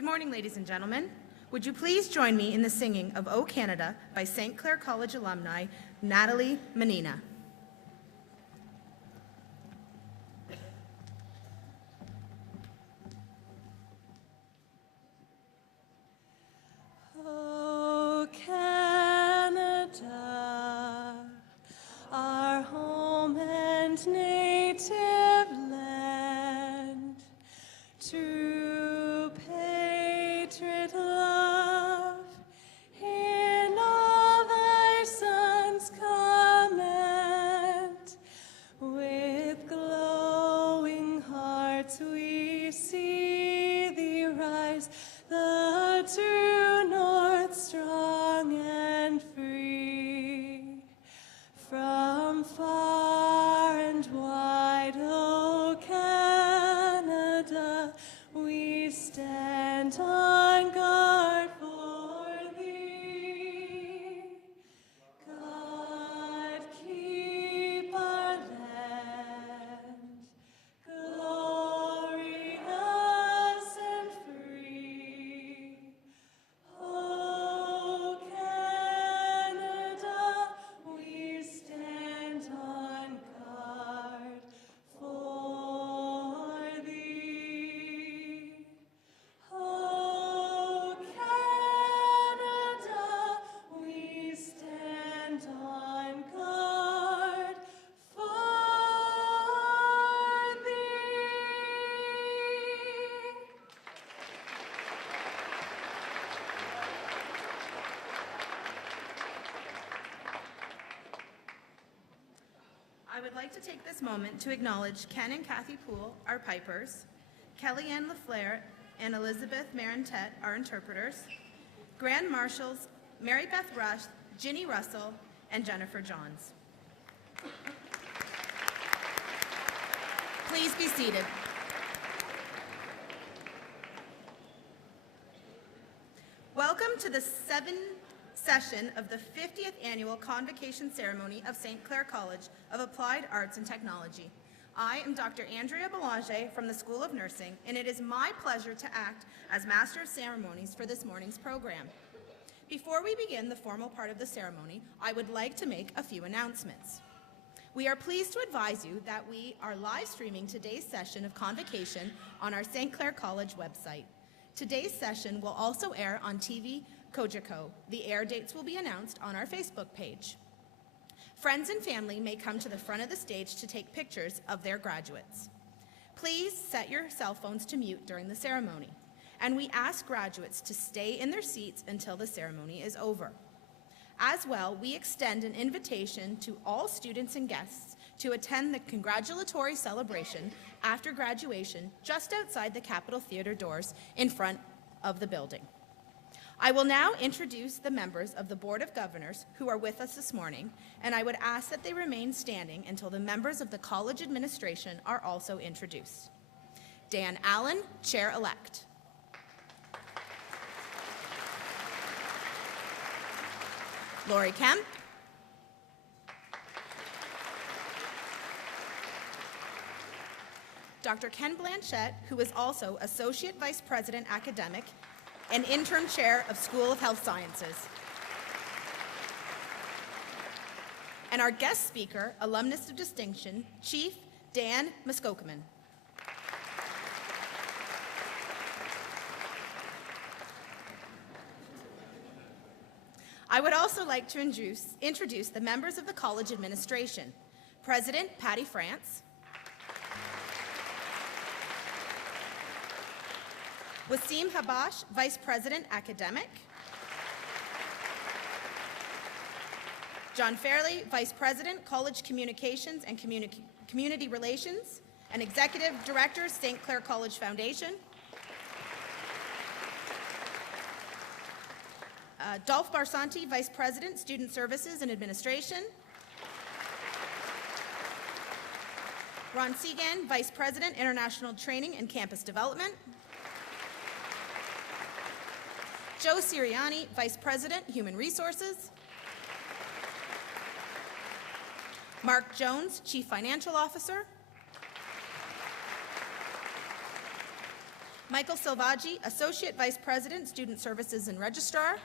Good morning, ladies and gentlemen. Would you please join me in the singing of O Canada by St. Clair College alumni Natalie Menina. O Canada, our home and native land, true patriot love in all thy sons command. With glowing hearts we see thee rise, the true north strong and free. From far and wide, O Canada, we stand on guard for thee. God keep our land glorious and free. O Canada, we stand on guard for thee. O Canada, we stand on guard for thee. I would like to take this moment to acknowledge Ken and Kathy Poole, our pipers, Kellyanne LaFleur and Elizabeth Marintet, our interpreters, Grand Marshals Mary Beth Rush, Ginny Russell, and Jennifer Johns. Please be seated. Welcome to the seventh session of the 50th Annual Convocation Ceremony of St. Clair College of Applied Arts and Technology. I am Dr. Andrea Belanger from the School of Nursing, and it is my pleasure to act as Master of Ceremonies for this morning's program. Before we begin the formal part of the ceremony, I would like to make a few announcements. We are pleased to advise you that we are live streaming today's session of Convocation on our St. Clair College website. Today's session will also air on TV Cogeco. The air dates will be announced on our Facebook page. Friends and family may come to the front of the stage to take pictures of their graduates. Please set your cell phones to mute during the ceremony, and we ask graduates to stay in their seats until the ceremony is over. As well, we extend an invitation to all students and guests to attend the congratulatory celebration after graduation just outside the Capitol Theater doors in front of the building. I will now introduce the members of the Board of Governors who are with us this morning, and I would ask that they remain standing until the members of the college administration are also introduced. Dan Allen, Chair-elect. Lori Kemp. Dr. Ken Blanchette, who is also Associate Vice President Academic and Interim Chair of School of Health Sciences. And our guest speaker, Alumnus of Distinction, Chief Dan Muskokeman. I would also like to introduce the members of the college administration. President Patty France, Wasim Habash, Vice President Academic, John Fairley, Vice President, College Communications and Community Relations, and Executive Director, St. Clair College Foundation, Dolph Barsanti, Vice President, Student Services and Administration, Ron Segan, Vice President, International Training and Campus Development, Joe Siriani, Vice President, Human Resources, Mark Jones, Chief Financial Officer, Michael Silvaggi, Associate Vice President, Student Services and Registrar.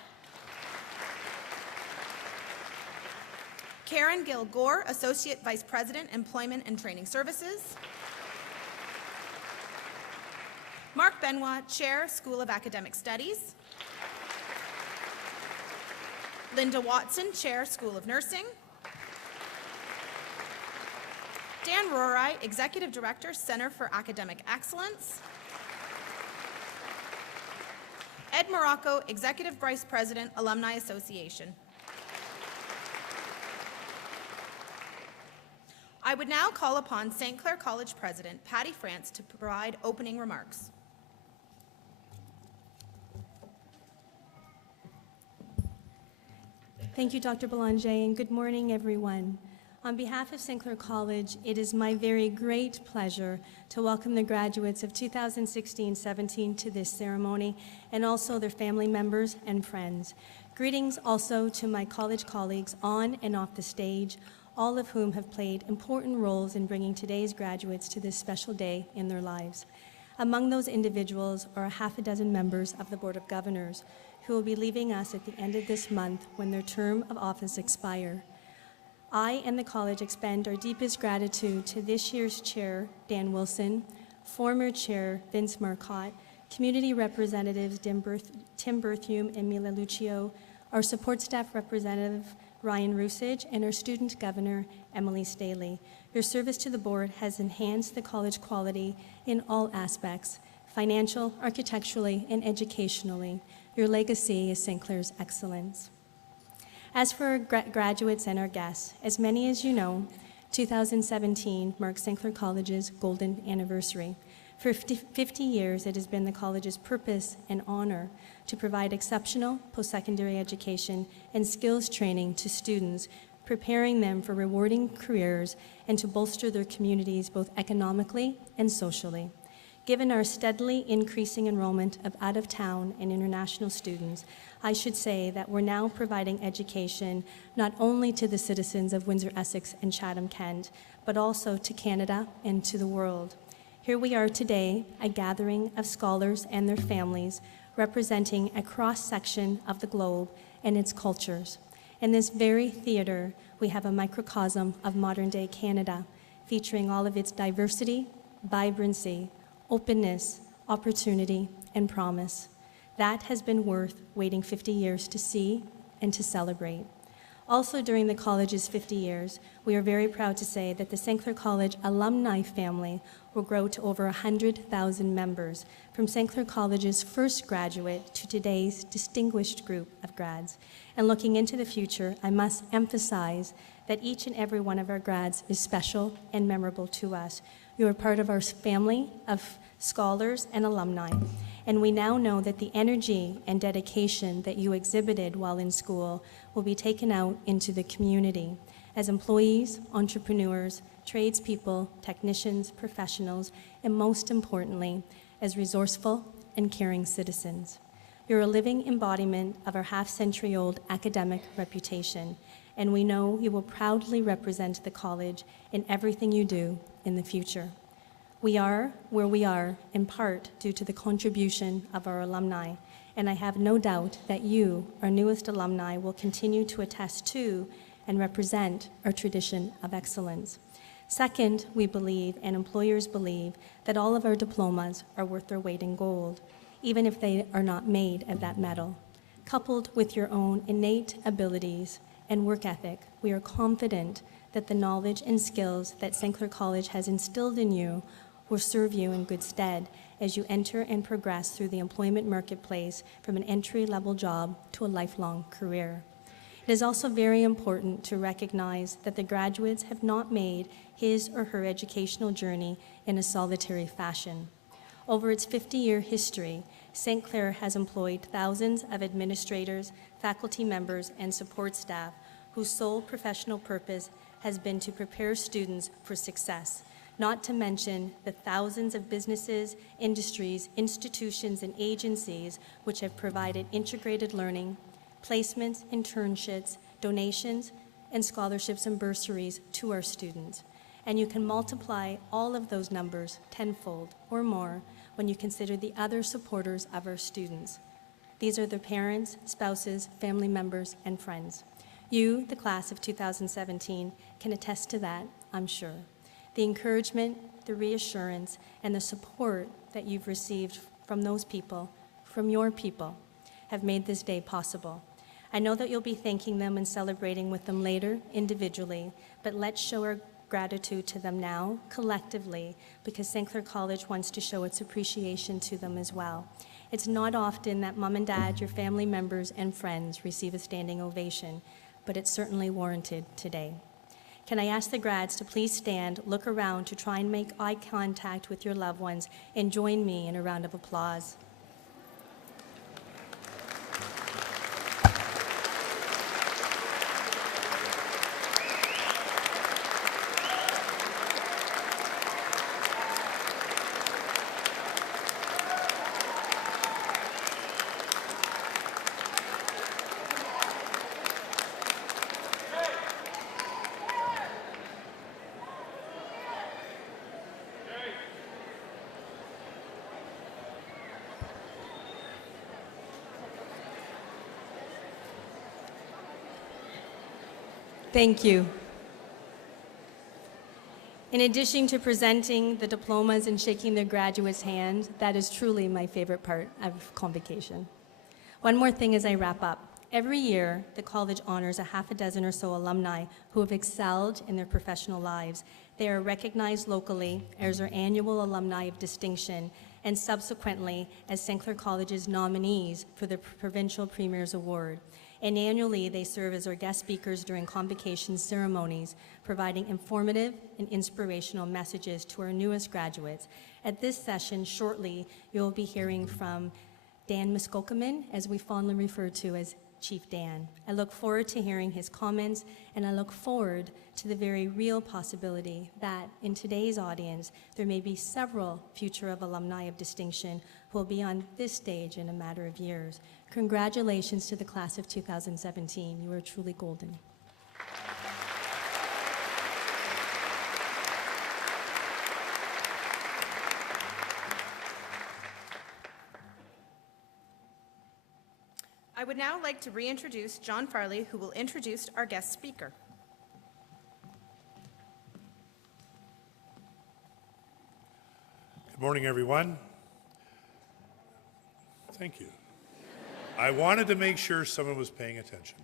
Karen Gill Gore, Associate Vice President, Employment and Training Services. Mark Benoit, Chair, School of Academic Studies. Linda Watson, Chair, School of Nursing. Dan Rorai, Executive Director, Center for Academic Excellence. Ed Morocco, Executive Vice President, Alumni Association. I would now call upon St. Clair College President Patty France to provide opening remarks. Thank you, Dr. Belanger, and good morning, everyone. On behalf of St. Clair College, it is my very great pleasure to welcome the graduates of 2016-17 to this ceremony, and also their family members and friends. Greetings also to my college colleagues on and off the stage, all of whom have played important roles in bringing today's graduates to this special day in their lives. Among those individuals are a half a dozen members of the Board of Governors, who will be leaving us at the end of this month when their term of office expire. I and the college extend our deepest gratitude to this year's chair, Dan Wilson, former chair, Vince Marcotte, community representatives Tim Berthume and Mila Lucio, our support staff representative, Ryan Rusage, and our student governor, Emily Staley. Your service to the board has enhanced the college quality in all aspects, financial, architecturally, and educationally. Your legacy is St. Clair's excellence. As for our graduates and our guests, as many as you know, 2017 marks St. Clair College's golden anniversary. For 50 years, it has been the college's purpose and honor to provide exceptional post-secondary education and skills training to students, preparing them for rewarding careers and to bolster their communities both economically and socially. Given our steadily increasing enrollment of out-of-town and international students, I should say that we're now providing education not only to the citizens of Windsor-Essex and Chatham-Kent, but also to Canada and to the world. Here we are today, a gathering of scholars and their families representing a cross-section of the globe and its cultures. In this very theater, we have a microcosm of modern-day Canada, featuring all of its diversity, vibrancy, openness, opportunity, and promise. That has been worth waiting 50 years to see and to celebrate. Also during the college's 50 years, we are very proud to say that the St. Clair College alumni family will grow to over 100,000 members, from St. Clair College's first graduate to today's distinguished group of grads. And looking into the future, I must emphasize that each and every one of our grads is special and memorable to us. You are part of our family of scholars and alumni, and we now know that the energy and dedication that you exhibited while in school will be taken out into the community as employees, entrepreneurs, tradespeople, technicians, professionals, and most importantly, as resourceful and caring citizens. You're a living embodiment of our half-century-old academic reputation, and we know you will proudly represent the college in everything you do in the future. We are where we are in part due to the contribution of our alumni, and I have no doubt that you, our newest alumni, will continue to attest to and represent our tradition of excellence. Second, we believe, and employers believe, that all of our diplomas are worth their weight in gold, even if they are not made of that metal. Coupled with your own innate abilities and work ethic, we are confident that the knowledge and skills that St. Clair College has instilled in you will serve you in good stead as you enter and progress through the employment marketplace from an entry-level job to a lifelong career. It is also very important to recognize that the graduates have not made his or her educational journey in a solitary fashion. Over its 50-year history, St. Clair has employed thousands of administrators, faculty members, and support staff whose sole professional purpose has been to prepare students for success, not to mention the thousands of businesses, industries, institutions, and agencies which have provided integrated learning, placements, internships, donations, and scholarships and bursaries to our students. And you can multiply all of those numbers tenfold or more when you consider the other supporters of our students. These are their parents, spouses, family members, and friends. You, the class of 2017, can attest to that, I'm sure. The encouragement, the reassurance, and the support that you've received from those people, from your people, have made this day possible. I know that you'll be thanking them and celebrating with them later, individually, but let's show our gratitude to them now, collectively, because St. Clair College wants to show its appreciation to them as well. It's not often that mom and dad, your family members, and friends receive a standing ovation, but it's certainly warranted today. Can I ask the grads to please stand, look around to try and make eye contact with your loved ones, and join me in a round of applause. Thank you. In addition to presenting the diplomas and shaking the graduates' hand, that is truly my favorite part of convocation. One more thing as I wrap up. Every year, the college honors a half a dozen or so alumni who have excelled in their professional lives. They are recognized locally as our annual Alumni Distinction and subsequently as St. Clair College's nominees for the Provincial Premier's Award. And annually, they serve as our guest speakers during convocation ceremonies, providing informative and inspirational messages to our newest graduates. At this session, shortly, you'll be hearing from Dan Muskokaman, as we fondly refer to as Chief Dan. I look forward to hearing his comments, and I look forward to the very real possibility that in today's audience, there may be several future alumni of distinction who will be on this stage in a matter of years. Congratulations to the class of 2017. You are truly golden. I would now like to reintroduce John Farley, who will introduce our guest speaker. Good morning, everyone. Thank you. I wanted to make sure someone was paying attention.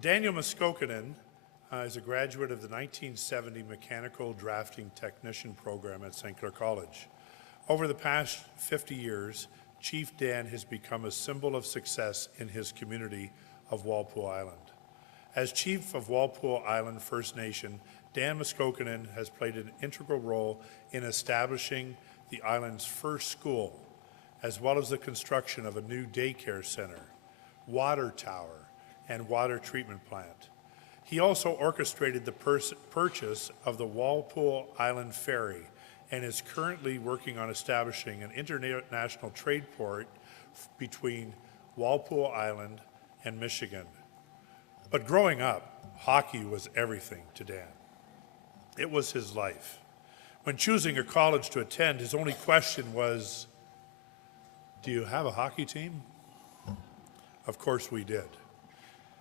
Daniel Muskokanen is a graduate of the 1970 Mechanical Drafting Technician program at St. Clair College. Over the past 50 years, Chief Dan has become a symbol of success in his community of Walpole Island. As Chief of Walpole Island First Nation, Dan Muskokanen has played an integral role in establishing the island's first school, as well as the construction of a new daycare center, water tower, and water treatment plant. He also orchestrated the purchase of the Walpole Island Ferry and is currently working on establishing an international trade port between Walpole Island and Michigan. But growing up, hockey was everything to Dan. It was his life. When choosing a college to attend, his only question was, "Do you have a hockey team?" Of course we did.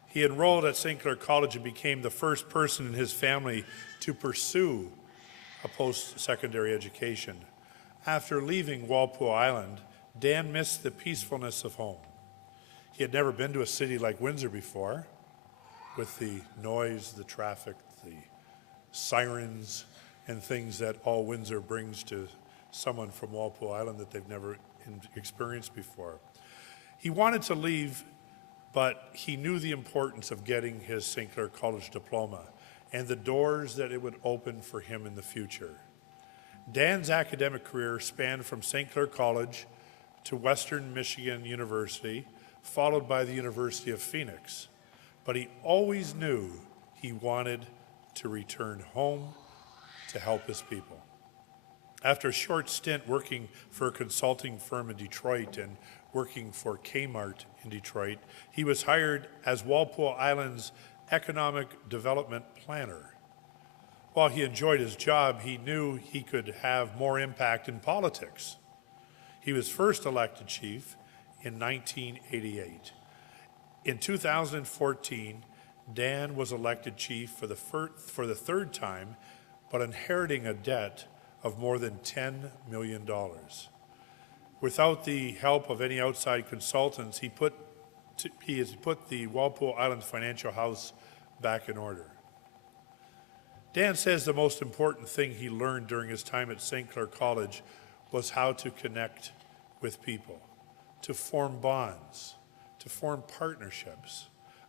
He enrolled at St. Clair College and became the first person in his family to pursue a post-secondary education. After leaving Walpole Island, Dan missed the peacefulness of home. He had never been to a city like Windsor before, with the noise, the traffic, the sirens, and things that all Windsor brings to someone from Walpole Island that they've never experienced before. He wanted to leave, but he knew the importance of getting his St. Clair College diploma and the doors that it would open for him in the future. Dan's academic career spanned from St. Clair College to Western Michigan University, followed by the University of Phoenix. But he always knew he wanted to return home to help his people. After a short stint working for a consulting firm in Detroit and working for Kmart in Detroit, he was hired as Walpole Island's economic development planner. While he enjoyed his job, he knew he could have more impact in politics. He was first elected chief in 1988. In 2014, Dan was elected chief for the third time, but inheriting a debt of more than $10 million. Without the help of any outside consultants, he has put the Walpole Island Financial House back in order. Dan says the most important thing he learned during his time at St. Clair College was how to connect with people, to form bonds, to form partnerships,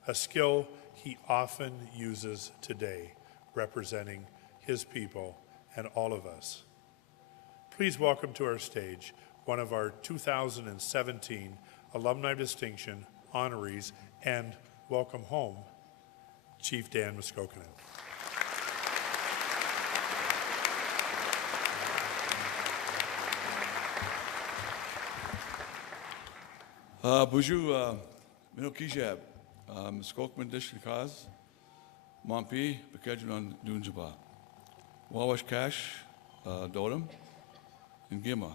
a skill he often uses today, representing his people and all of us. Please welcome to our stage one of our 2017 Alumni Distinction honorees, and welcome home, Chief Dan Muskokanen. Bonjour, Minokijab, Muskokanen Dishnikaz, Mompi, Bekedron Dunjaba, Wawash Kash, Dodam, and Gima.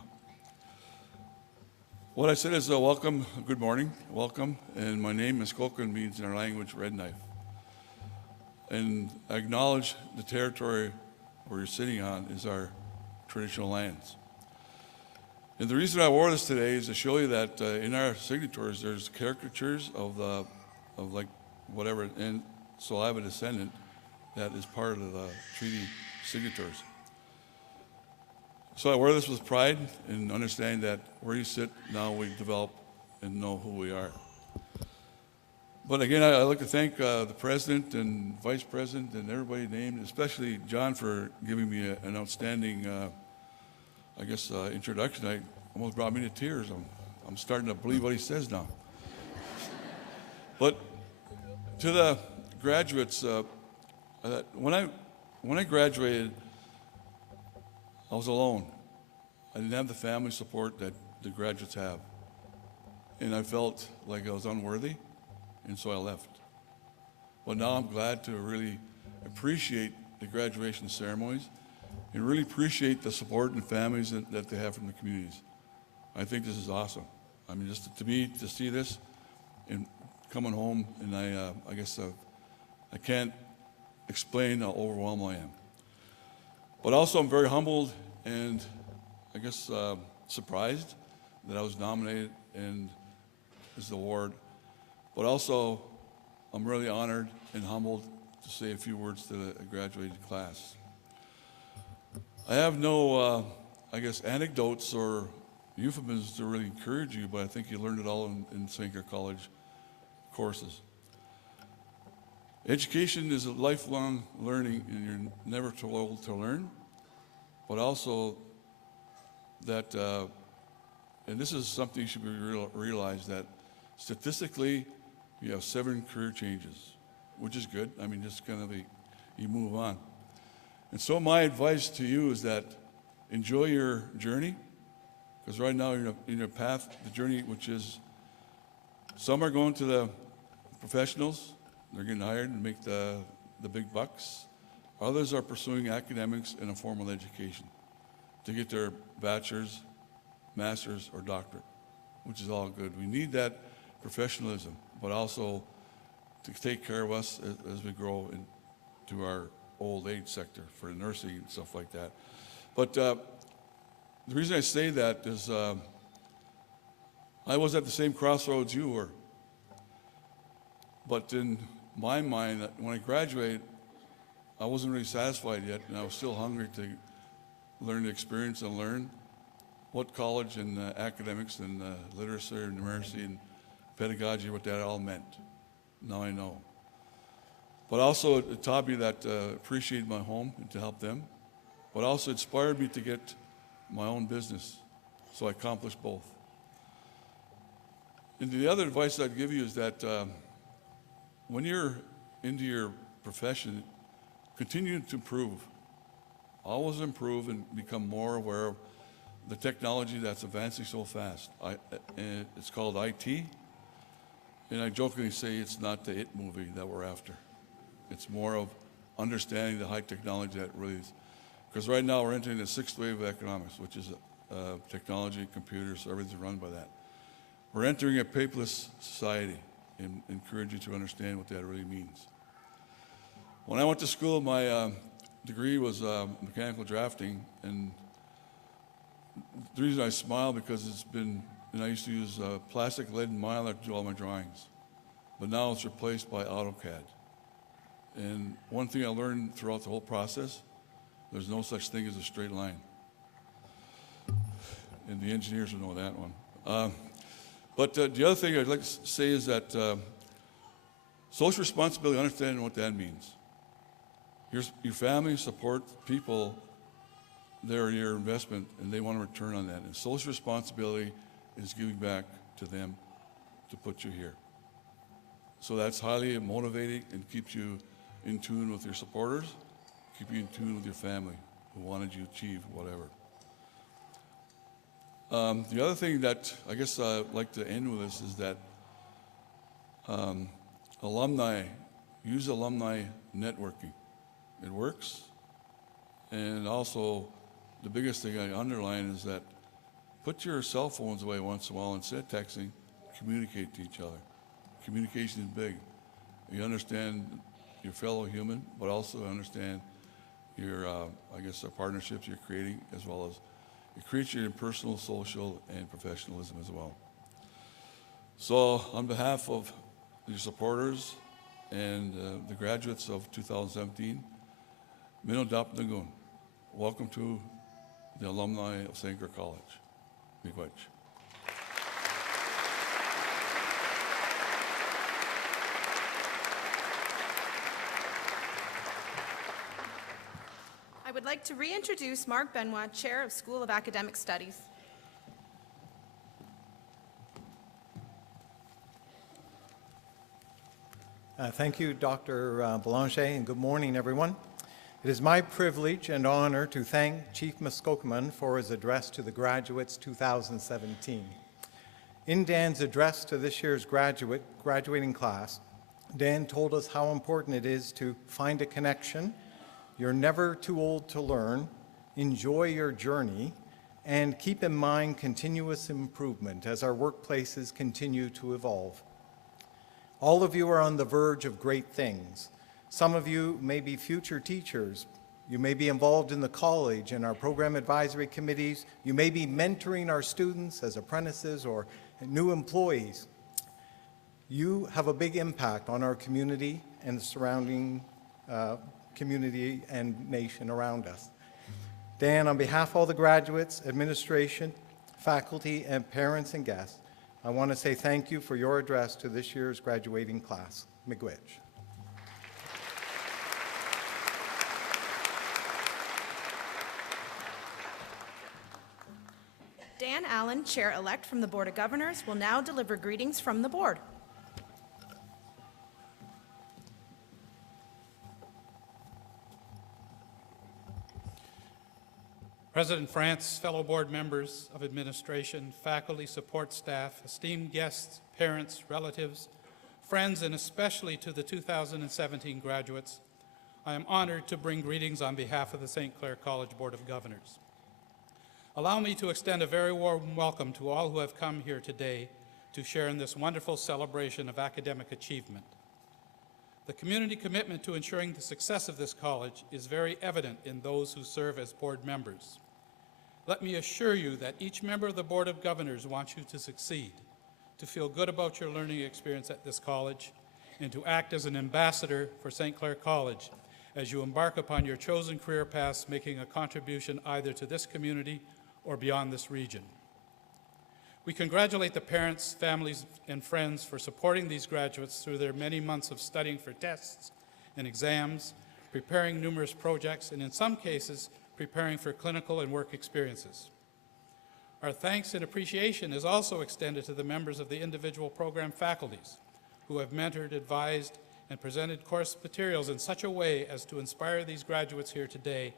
What I said is welcome, good morning, welcome, and my name Muskokanen means in our language red knife. And I acknowledge the territory where you're sitting on is our traditional lands. And the reason I wore this today is to show you that in our signatures there's caricatures of like whatever, and so I have a descendant that is part of the treaty signatures. So I wear this with pride and understand that where you sit now we develop and know who we are. But again, I'd like to thank the President and Vice President and everybody named, especially John for giving me an outstanding introduction. I almost brought me to tears. I'm starting to believe what he says now. But to the graduates, when I graduated, I was alone. I didn't have the family support that the graduates have. And I felt like I was unworthy, and so I left. But now I'm glad to really appreciate the graduation ceremonies and really appreciate the support and families that they have from the communities. I think this is awesome. I mean, just to me, to see this and coming home, and I can't explain how overwhelmed I am. But also, I'm very humbled and surprised that I was nominated and this award. But also, I'm really honored and humbled to say a few words to the graduating class. I have no, anecdotes or euphemisms to really encourage you, but I think you learned it all in St. Clair College courses. Education is a lifelong learning, and you're never too old to learn, but also that, and this is something you should realize, that statistically, you have 7 career changes, which is good. I mean, just kind of you move on. And so my advice to you is that enjoy your journey, because right now you're in your path, the journey, which is, some are going to the professionals, they're getting hired and make the big bucks. Others are pursuing academics and a formal education to get their bachelor's, master's, or doctorate, which is all good. We need that professionalism, but also to take care of us as we grow into our old age sector for nursing and stuff like that. But the reason I say that is I was at the same crossroads you were. But in my mind, when I graduated, I wasn't really satisfied yet, and I was still hungry to learn the experience and learn what college and academics and literature and numeracy and pedagogy, what that all meant. Now I know. But also it taught me that appreciate my home and to help them, but also inspired me to get my own business. So I accomplished both. And the other advice I'd give you is that when you're into your profession, continue to improve. Always improve and become more aware of the technology that's advancing so fast. It's called IT, and I jokingly say it's not the IT movie that we're after. It's more of understanding the high technology that really is. Because right now we're entering the sixth wave of economics, which is technology, computers, everything's run by that. We're entering a paperless society, and encourage you to understand what that really means. When I went to school, my degree was mechanical drafting, and the reason I smile because it's been, and I used to use plastic, lead, and mylar to do all my drawings, but now it's replaced by AutoCAD. And one thing I learned throughout the whole process, there's no such thing as a straight line. And the engineers will know that one. But the other thing I'd like to say is that social responsibility, understanding what that means. Your family support people, they're your investment, and they want a return on that. And social responsibility is giving back to them to put you here. So that's highly motivating and keeps you in tune with your supporters, keep you in tune with your family who wanted you to achieve whatever. The other thing that I guess I'd like to end with this is that use alumni networking. It works. And also, the biggest thing I underline is that put your cell phones away once in a while. Instead of texting, communicate to each other. Communication is big. You understand your fellow human, but also understand your, the partnerships you're creating, as well as it creates your personal, social, and professionalism as well. So on behalf of your supporters and the graduates of 2017, Minno Dap Nagoon, welcome to the alumni of St. Clair College. Miigwech. I would like to reintroduce Mark Benoit, Chair of School of Academic Studies. Thank you, Dr. Belanger, and good morning, everyone. It is my privilege and honor to thank Chief Muskokeman for his address to the graduates 2017. In Dan's address to this year's graduating class, Dan told us how important it is to find a connection. You're never too old to learn, enjoy your journey, and keep in mind continuous improvement as our workplaces continue to evolve. All of you are on the verge of great things. Some of you may be future teachers. You may be involved in the college and our program advisory committees. You may be mentoring our students as apprentices or new employees. You have a big impact on our community and the surrounding community and nation around us. Dan, on behalf of all the graduates, administration, faculty, and parents and guests, I want to say thank you for your address to this year's graduating class. Miigwech. Dan Allen, Chair-elect from the Board of Governors, will now deliver greetings from the board. President France, fellow board members of administration, faculty, support staff, esteemed guests, parents, relatives, friends, and especially to the 2017 graduates, I am honored to bring greetings on behalf of the St. Clair College Board of Governors. Allow me to extend a very warm welcome to all who have come here today to share in this wonderful celebration of academic achievement. The community commitment to ensuring the success of this college is very evident in those who serve as board members. Let me assure you that each member of the Board of Governors wants you to succeed, to feel good about your learning experience at this college, and to act as an ambassador for St. Clair College as you embark upon your chosen career paths, making a contribution either to this community or beyond this region. We congratulate the parents, families, and friends for supporting these graduates through their many months of studying for tests and exams, preparing numerous projects, and in some cases, preparing for clinical and work experiences. Our thanks and appreciation is also extended to the members of the individual program faculties who have mentored, advised, and presented course materials in such a way as to inspire these graduates here today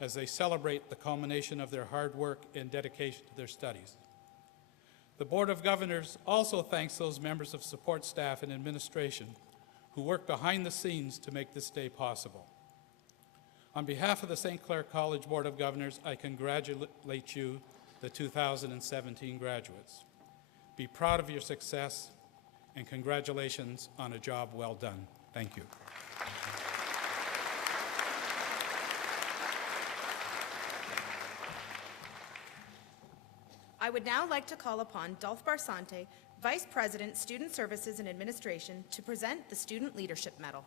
as they celebrate the culmination of their hard work and dedication to their studies. The Board of Governors also thanks those members of support staff and administration who work behind the scenes to make this day possible. On behalf of the St. Clair College Board of Governors, I congratulate you, the 2017 graduates. Be proud of your success, and congratulations on a job well done. Thank you. I would now like to call upon Dolph Barsante, Vice President, Student Services and Administration, to present the Student Leadership Medal.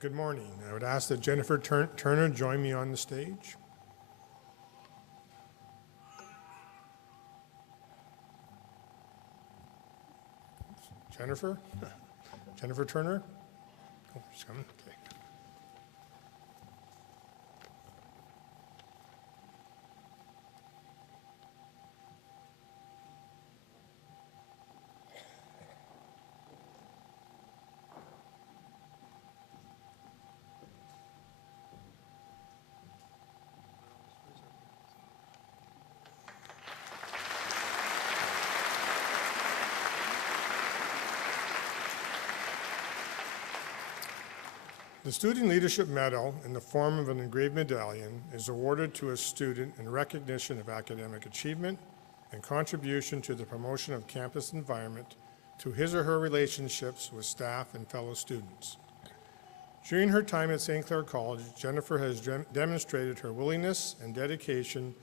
Good morning. I would ask that Jennifer Turner join me on the stage. Jennifer? Jennifer Turner? Oh, she's coming. Okay. The Student Leadership Medal, in the form of an engraved medallion, is awarded to a student in recognition of academic achievement and contribution to the promotion of campus environment through his or her relationships with staff and fellow students. During her time at St. Clair College, Jennifer has demonstrated her willingness and dedication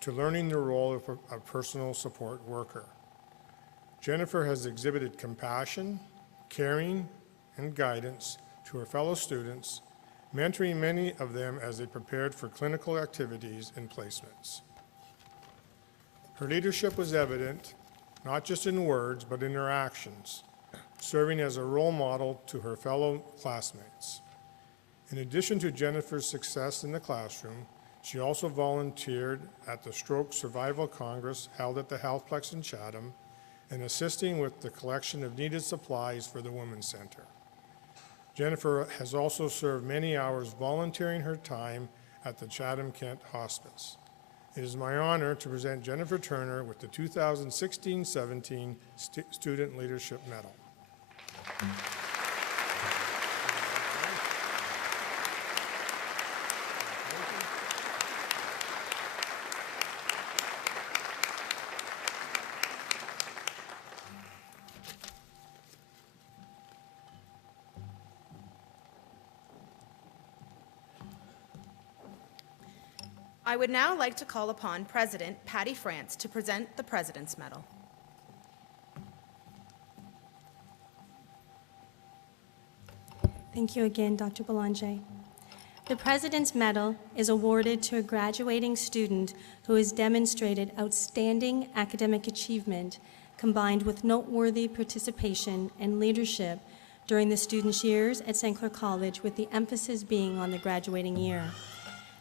to learning the role of a personal support worker. Jennifer has exhibited compassion, caring, and guidance to her fellow students, mentoring many of them as they prepared for clinical activities and placements. Her leadership was evident, not just in words, but in her actions, serving as a role model to her fellow classmates. In addition to Jennifer's success in the classroom, she also volunteered at the Stroke Survival Congress held at the Healthplex in Chatham and assisting with the collection of needed supplies for the Women's Center. Jennifer has also served many hours volunteering her time at the Chatham-Kent Hospice. It is my honor to present Jennifer Turner with the 2016-17 Student Leadership Medal. I would now like to call upon President Patty France to present the President's Medal. Thank you again, Dr. Belanger. The President's Medal is awarded to a graduating student who has demonstrated outstanding academic achievement combined with noteworthy participation and leadership during the student's years at St. Clair College, with the emphasis being on the graduating year.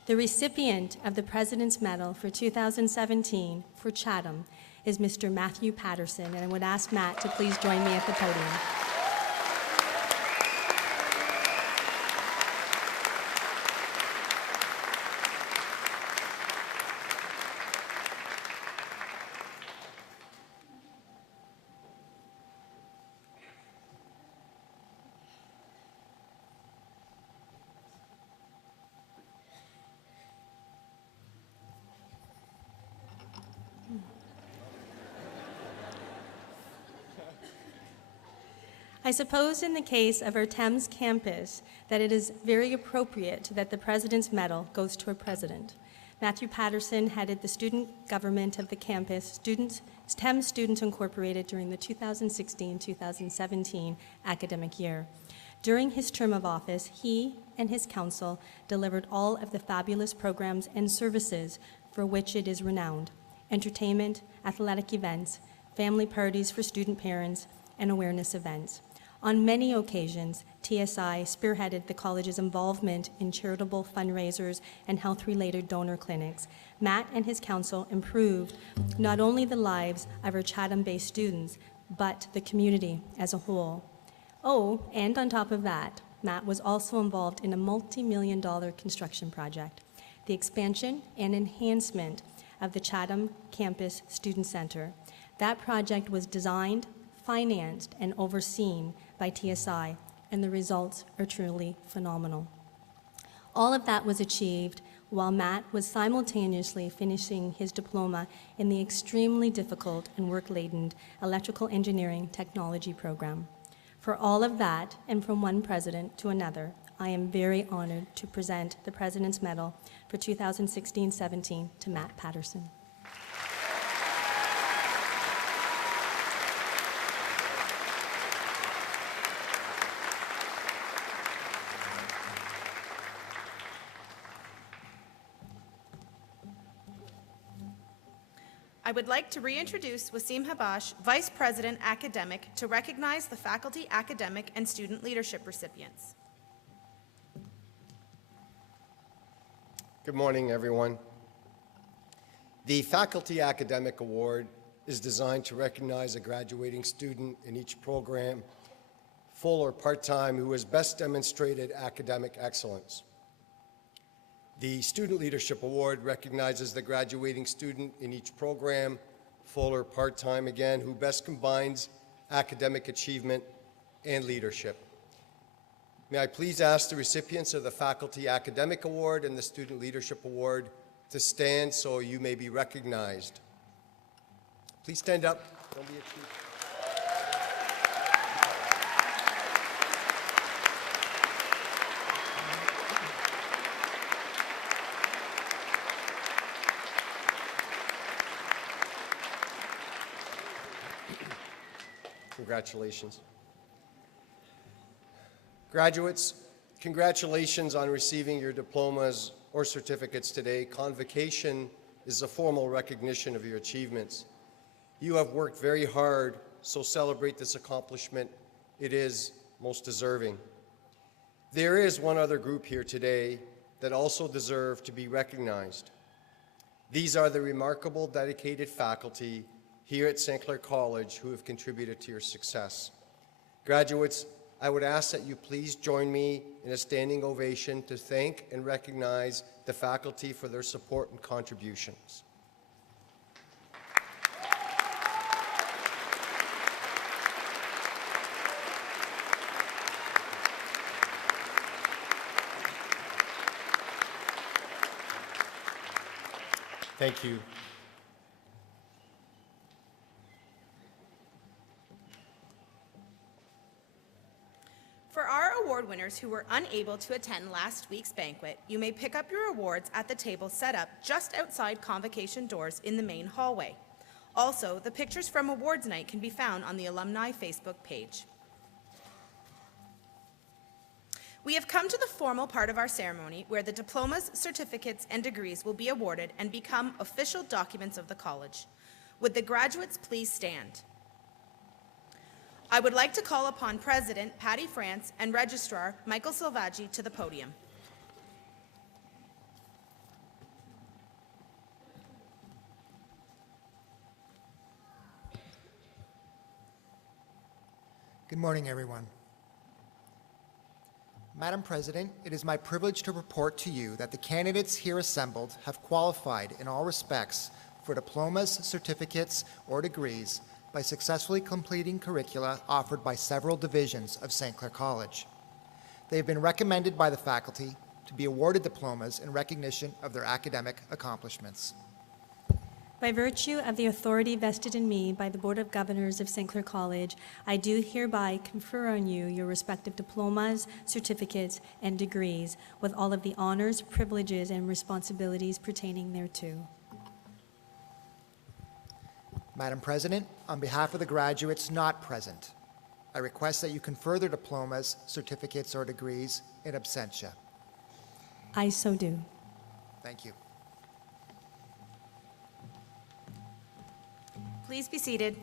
The recipient of the President's Medal for 2017 for Chatham is Mr. Matthew Patterson, and I would ask Matt to please join me at the podium. I suppose in the case of our Thames campus that it is very appropriate that the President's Medal goes to a president. Matthew Patterson headed the student government of the campus, Thames Students Incorporated, during the 2016-2017 academic year. During his term of office, he and his council delivered all of the fabulous programs and services for which it is renowned: entertainment, athletic events, family parties for student parents, and awareness events. On many occasions, TSI spearheaded the college's involvement in charitable fundraisers and health-related donor clinics. Matt and his council improved not only the lives of our Chatham-based students, but the community as a whole. Oh, and on top of that, Matt was also involved in a multi-million-dollar construction project, the expansion and enhancement of the Chatham Campus Student Center. That project was designed, financed, and overseen by TSI, and the results are truly phenomenal. All of that was achieved while Matt was simultaneously finishing his diploma in the extremely difficult and work-laden electrical engineering technology program. For all of that, and from one president to another, I am very honored to present the President's Medal for 2016-17 to Matt Patterson. I would like to reintroduce Wasim Habash, Vice President Academic, to recognize the faculty, academic, and student leadership recipients. Good morning, everyone. The Faculty Academic Award is designed to recognize a graduating student in each program, full or part-time, who has best demonstrated academic excellence. The Student Leadership Award recognizes the graduating student in each program, full or part-time again, who best combines academic achievement and leadership. May I please ask the recipients of the Faculty Academic Award and the Student Leadership Award to stand so you may be recognized. Please stand up. Don't be a cheat. Congratulations. Graduates, congratulations on receiving your diplomas or certificates today. Convocation is a formal recognition of your achievements. You have worked very hard, so celebrate this accomplishment. It is most deserving. There is one other group here today that also deserve to be recognized. These are the remarkable, dedicated faculty here at St. Clair College who have contributed to your success. Graduates, I would ask that you please join me in a standing ovation to thank and recognize the faculty for their support and contributions. Thank you. For our award winners who were unable to attend last week's banquet, you may pick up your awards at the table set up just outside convocation doors in the main hallway. Also, the pictures from awards night can be found on the Alumni Facebook page. We have come to the formal part of our ceremony where the diplomas, certificates, and degrees will be awarded and become official documents of the college. Would the graduates please stand? I would like to call upon President Patty France and Registrar Michael Silvaggi to the podium. Good morning, everyone. Madam President, it is my privilege to report to you that the candidates here assembled have qualified in all respects for diplomas, certificates, or degrees by successfully completing curricula offered by several divisions of St. Clair College. They have been recommended by the faculty to be awarded diplomas in recognition of their academic accomplishments. By virtue of the authority vested in me by the Board of Governors of St. Clair College, I do hereby confer on you your respective diplomas, certificates, and degrees with all of the honors, privileges, and responsibilities pertaining thereto. Madam President, on behalf of the graduates not present, I request that you confer their diplomas, certificates, or degrees in absentia. I so do. Thank you. Please be seated.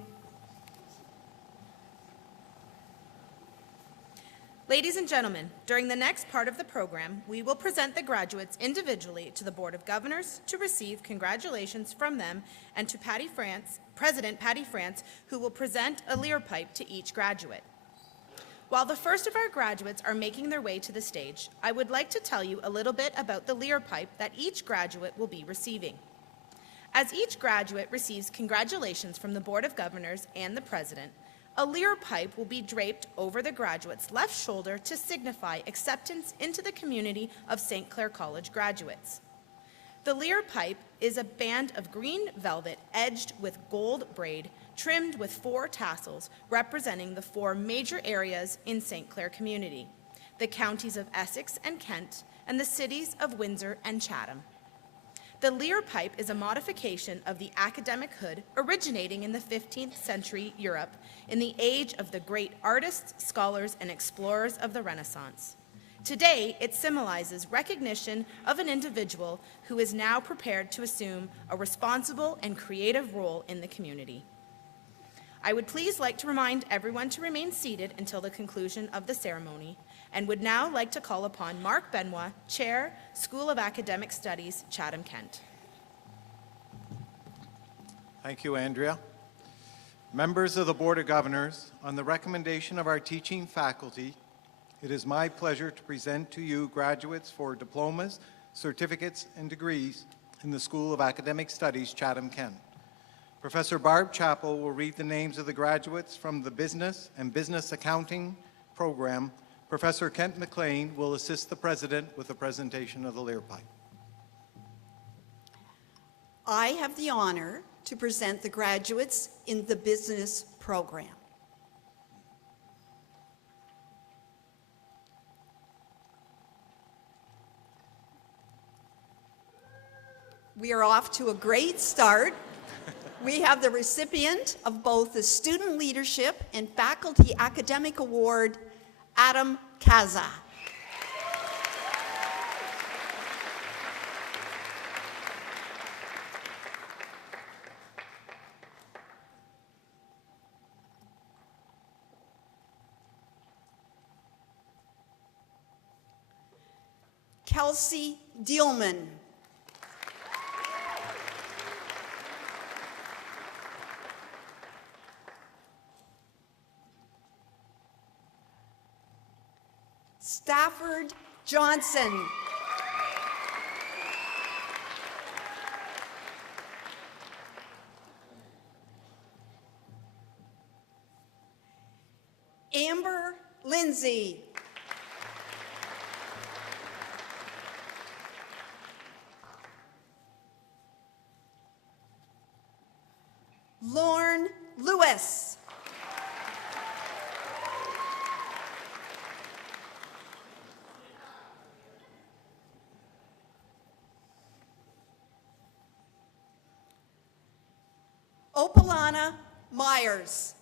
Ladies and gentlemen, during the next part of the program, we will present the graduates individually to the Board of Governors to receive congratulations from them and to President Patty France, who will present a Lear Pipe to each graduate. While the first of our graduates are making their way to the stage, I would like to tell you a little bit about the Lear Pipe that each graduate will be receiving. As each graduate receives congratulations from the Board of Governors and the President, A Lear Pipe will be draped over the graduate's left shoulder to signify acceptance into the community of St. Clair College graduates. The Lear Pipe is a band of green velvet edged with gold braid, trimmed with 4 tassels representing the 4 major areas in St. Clair community: the counties of Essex and Kent, and the cities of Windsor and Chatham. The Lear Pipe is a modification of the academic hood originating in the 15th century Europe in the age of the great artists, scholars, and explorers of the Renaissance. Today, it symbolizes recognition of an individual who is now prepared to assume a responsible and creative role in the community. I would please like to remind everyone to remain seated until the conclusion of the ceremony, and would now like to call upon Mark Benoit, Chair, School of Academic Studies, Chatham-Kent. Thank you, Andrea. Members of the Board of Governors, on the recommendation of our teaching faculty, it is my pleasure to present to you graduates for diplomas, certificates, and degrees in the School of Academic Studies, Chatham-Kent. Professor Barb Chappell will read the names of the graduates from the Business and Business Accounting program. Professor Kent McLean will assist the President with the presentation of the Lear Pipe. I have the honor to present the graduates in the business program. We are off to a great start. We have the recipient of both the Student Leadership and Faculty Academic Award, Adam Kaza. Kelsey Dielman. Stafford Johnson. Amber Lindsay. Lorne Lewis. Opalana Myers.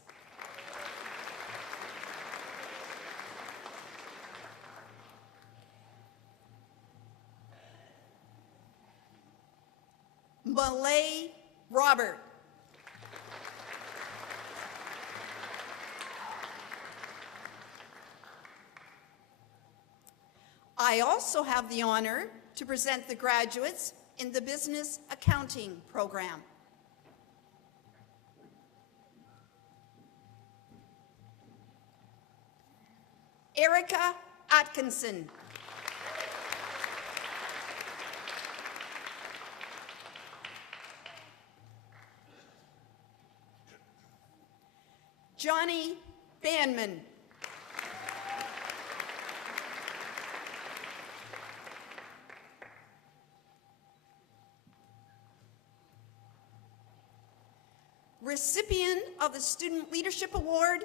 Malay Robert. I also have the honor to present the graduates in the Business Accounting program. Erica Atkinson. Johnny Banman. Recipient of the Student Leadership Award,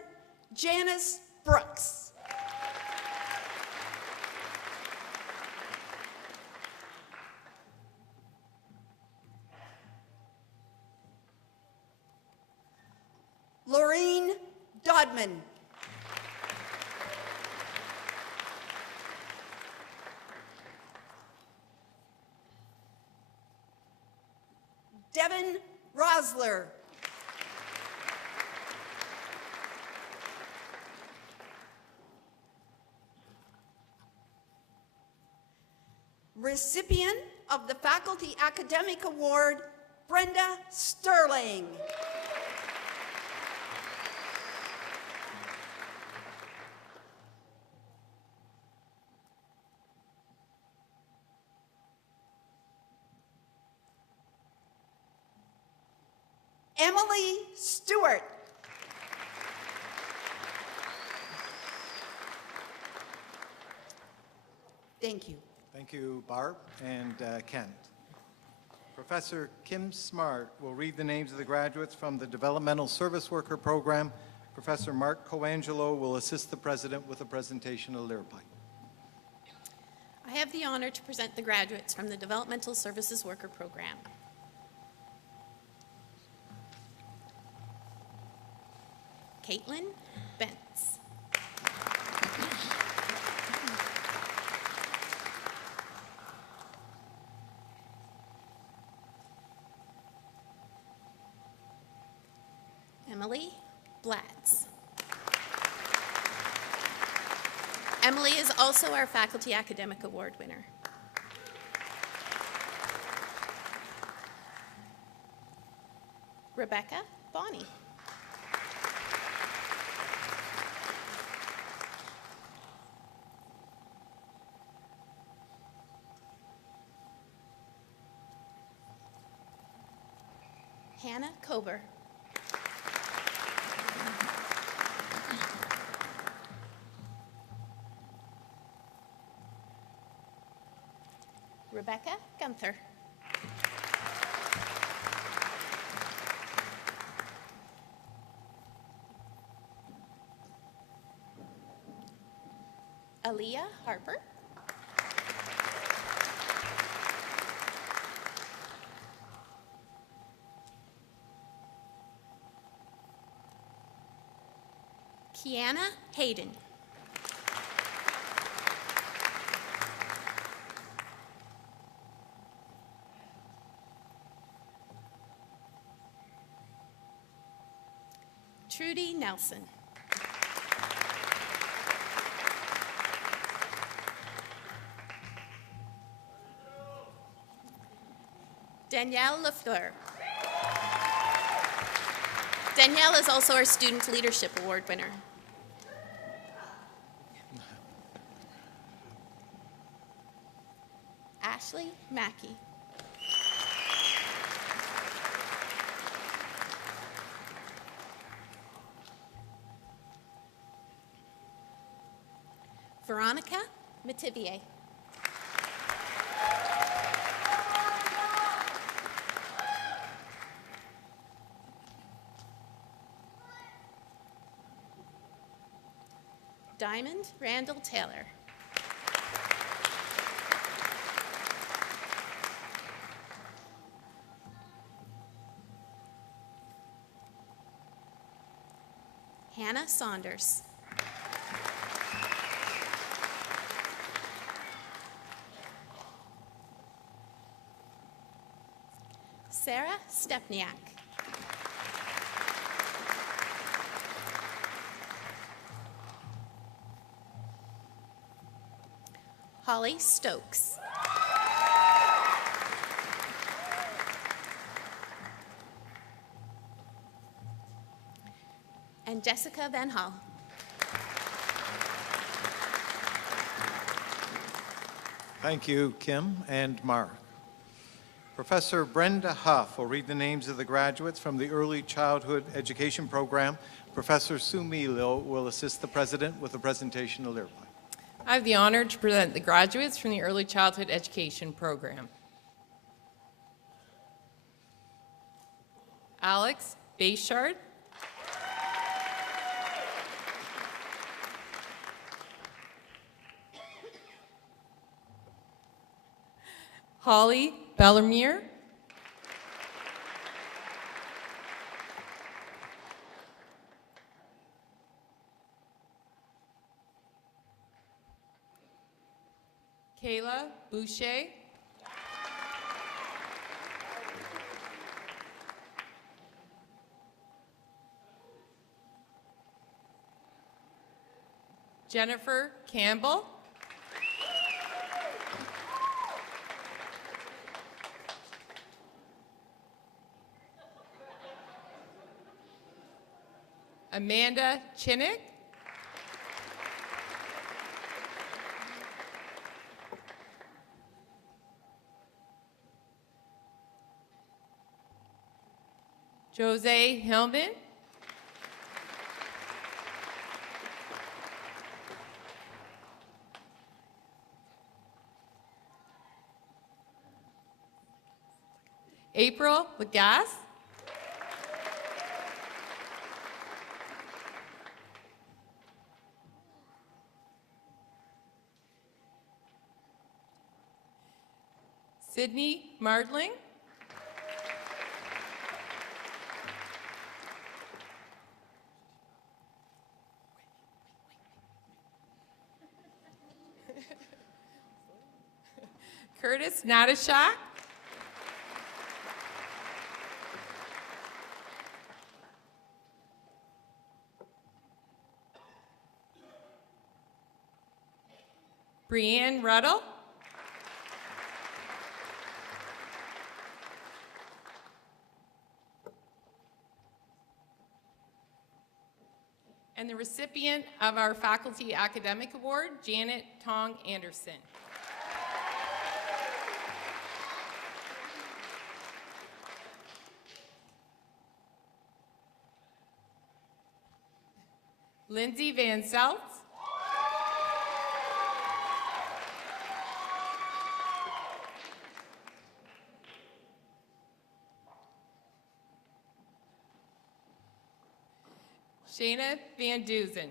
Janice Brooks. Laureen Dodman. Devin Rosler. Recipient of the Faculty Academic Award, Brenda Sterling. Emily Stewart. Thank you. Thank you, Barb and Kent. Professor Kim Smart will read the names of the graduates from the Developmental Service Worker Program. Professor Mark Coangelo will assist the President with a presentation of Lear Pipe. I have the honor to present the graduates from the Developmental Services Worker Program. Caitlin Bentz. Emily Blatz. Emily is also our Faculty Academic Award winner. Rebecca Bonney. Hannah Kober. Rebecca Gunther. Aaliyah Harper. Kiana Hayden. Trudy Nelson. Danielle Lafleur. Danielle is also our Student Leadership Award winner. Ashley Mackey. Veronica Mativier. Diamond Randall Taylor. Hannah Saunders. Sarah Stepniak. Holly Stokes. And Jessica Van Hall. Thank you, Kim and Mark. Professor Brenda Huff will read the names of the graduates from the Early Childhood Education Program. Professor Sue Milo will assist the President with a presentation of Lear Pipe. I have the honor to present the graduates from the Early Childhood Education Program. Alex Bayshard. Holly Bellemere. Kayla Boucher. Jennifer Campbell. Amanda Chinnick. Jose Hillman. April Lagasse. Sydney Mardling. Curtis Natashak. Brianne Ruddle. And the recipient of our Faculty Academic Award, Janet Tong Anderson. Lindsay Van Seltz. Shayna Van Duzen.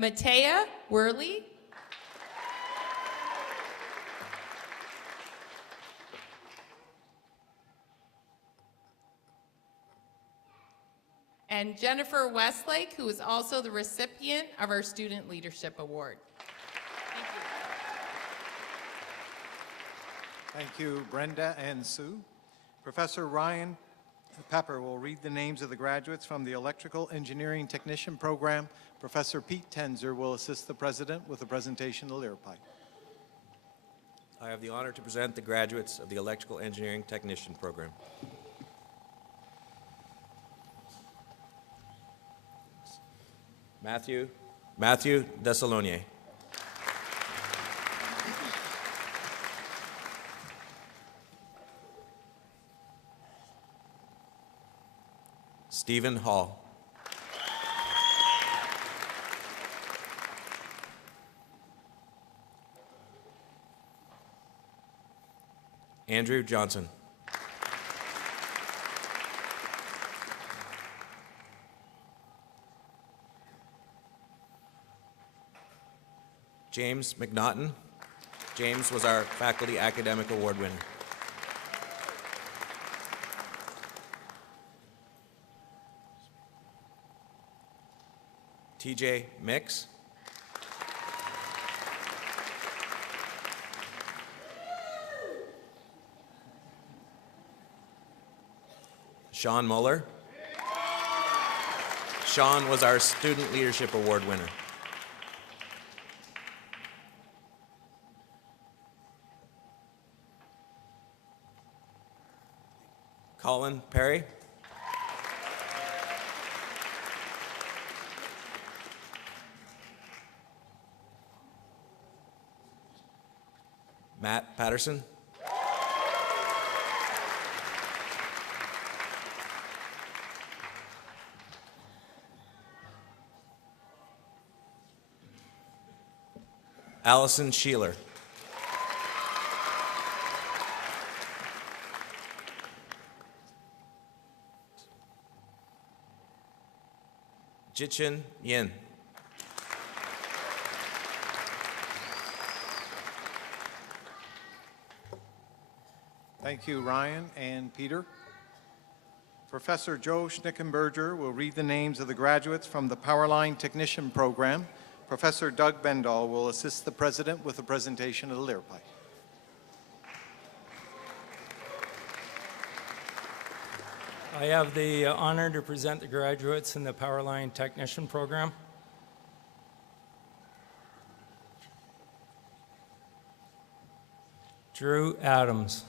Matea Worley. And Jennifer Westlake, who is also the recipient of our Student Leadership Award. Thank you, Brenda and Sue. Professor Ryan Pepper will read the names of the graduates from the Electrical Engineering Technician program. Professor Pete Tenzer will assist the president with a presentation of Lear Pipe. I have the honor to present the graduates of the Electrical Engineering Technician program. Matthew Desalonier. Stephen Hall. Andrew Johnson. James McNaughton. James was our Faculty Academic Award winner. TJ Mix. Sean Muller. Sean was our Student Leadership Award winner. Colin Perry. Matt Patterson. Allison Sheeler. Jichin Yin. Thank you, Ryan and Peter. Professor Joe Schnickenberger will read the names of the graduates from the Powerline Technician program. Professor Doug Bendall will assist the president with a presentation of the Lear Pipe. I have the honor to present the graduates in the Powerline Technician program. Drew Adams.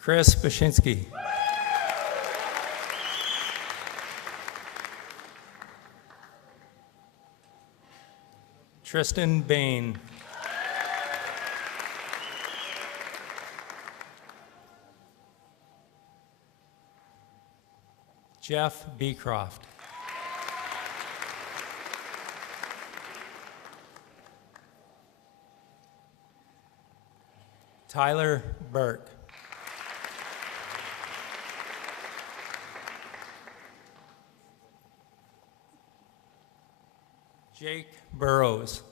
Chris Bashinsky. Tristan Bain. Jeff Beecroft. Tyler Burke. Jake Burrows.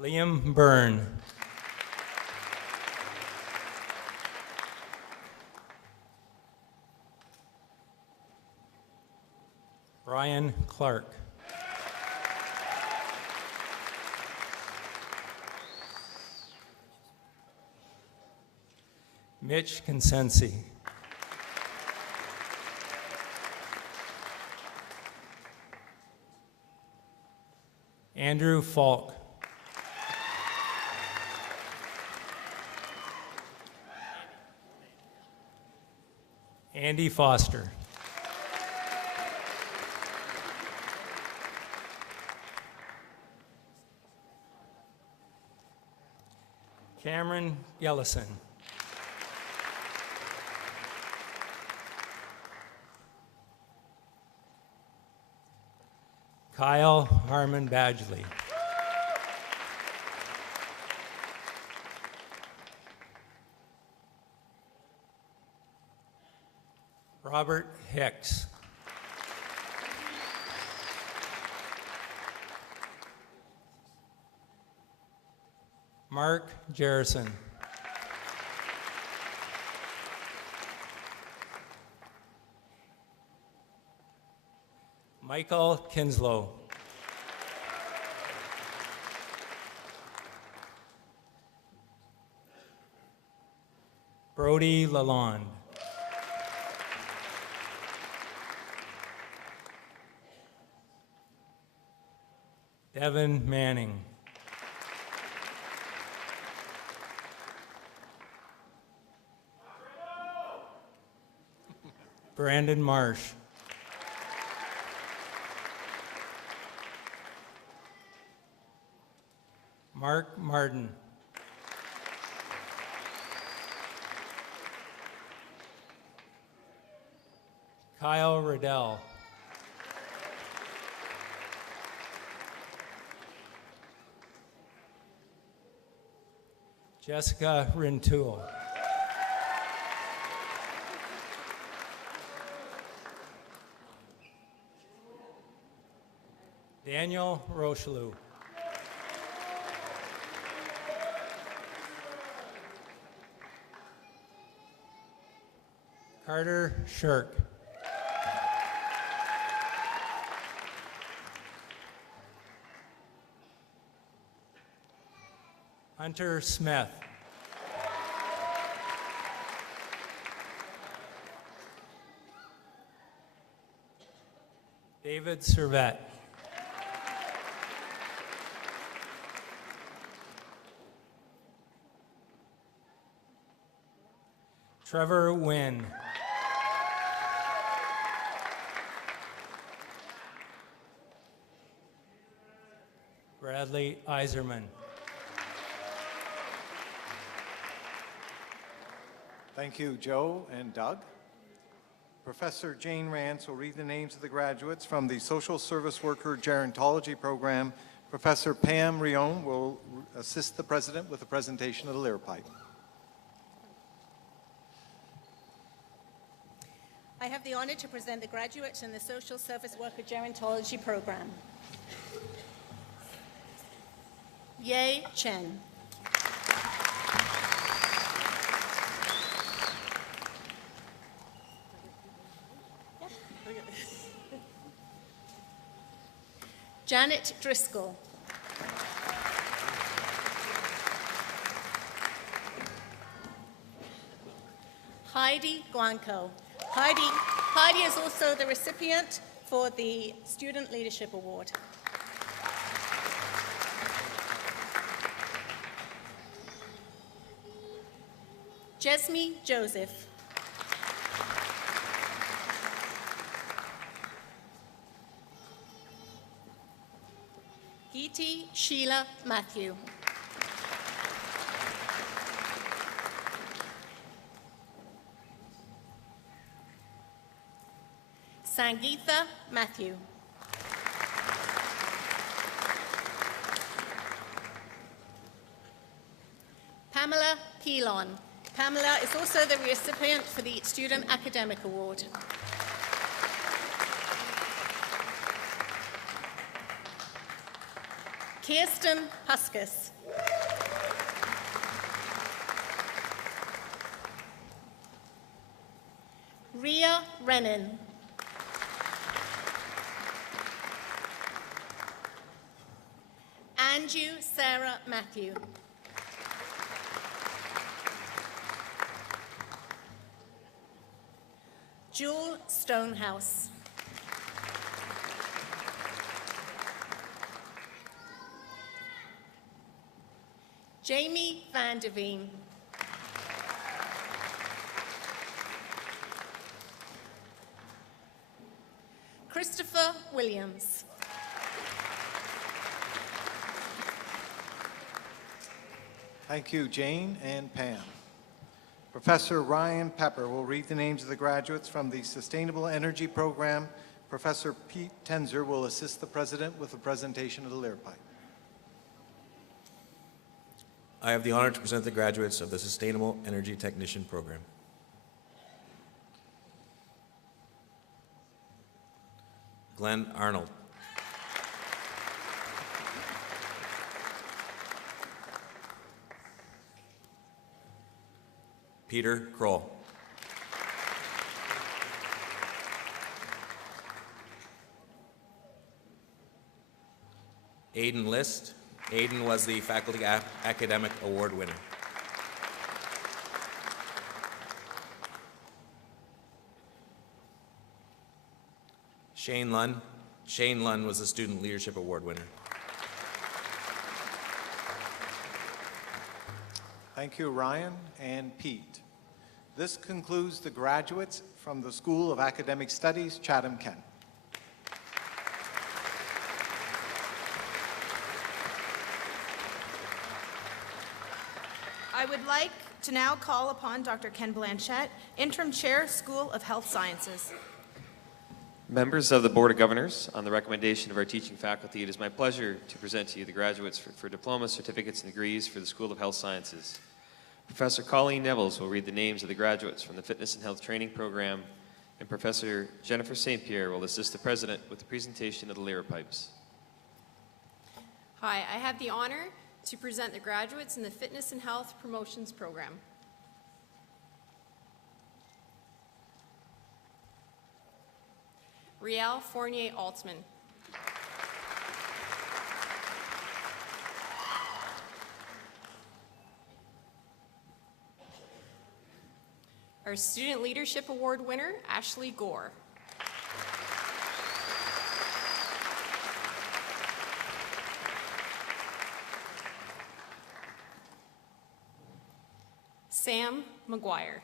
Liam Byrne. Brian Clark. Mitch Consensi. Andrew Falk. Andy Foster. Cameron Yellison. Kyle Harmon Badgley. Robert Hicks. Mark Jerrison. Michael Kinslow. Brody Lalonde. Devin Manning. Brandon Marsh. Mark Martin. Kyle Riddell. Jessica Rintoul. Daniel Rocheleau. Carter Shirk. Hunter Smith. David Servette. Trevor Wynn. Bradley Iserman. Thank you, Joe and Doug. Professor Jane Rance will read the names of the graduates from the Social Service Worker Gerontology Program. Professor Pam Rion will assist the President with the presentation of the Lear Pipe. I have the honor to present the graduates in the Social Service Worker Gerontology Program. Ye Chen. Janet Driscoll. Heidi Guanco. Heidi is also the recipient for the Student Leadership Award. Jesme Joseph. Geeti Sheila Matthew. Sangeetha Matthew. Pamela Pilon. Pamela is also the recipient for the Student Academic Award. Kirsten Huskus. Ria Rennan. Anju Sarah Matthew. Jewel Stonehouse. Jamie Van Der Veen. Christopher Williams. Thank you, Jane and Pam. Professor Ryan Pepper will read the names of the graduates from the Sustainable Energy Program. Professor Pete Tenzer will assist the President with a presentation of the Lear Pipe. I have the honor to present the graduates of the Sustainable Energy Technician program. Glenn Arnold. Peter Kroll. Aiden List. Aiden was the Faculty Academic Award winner. Shane Lunn. Shane Lunn was the Student Leadership Award winner. Thank you, Ryan and Pete. This concludes the graduates from the School of Academic Studies, Chatham, Kent. I would like to now call upon Dr. Ken Blanchette, Interim Chair, School of Health Sciences. Members of the Board of Governors, on the recommendation of our teaching faculty, it is my pleasure to present to you the graduates for diplomas, certificates, and degrees for the School of Health Sciences. Professor Colleen Nevels will read the names of the graduates from the Fitness and Health Training Program, and Professor Jennifer St. Pierre will assist the President with the presentation of the Lear Pipes. Hi, I have the honor to present the graduates in the Fitness and Health Promotions Program. Riel Fournier Altman. Our Student Leadership Award winner, Ashley Gore. Sam McGuire.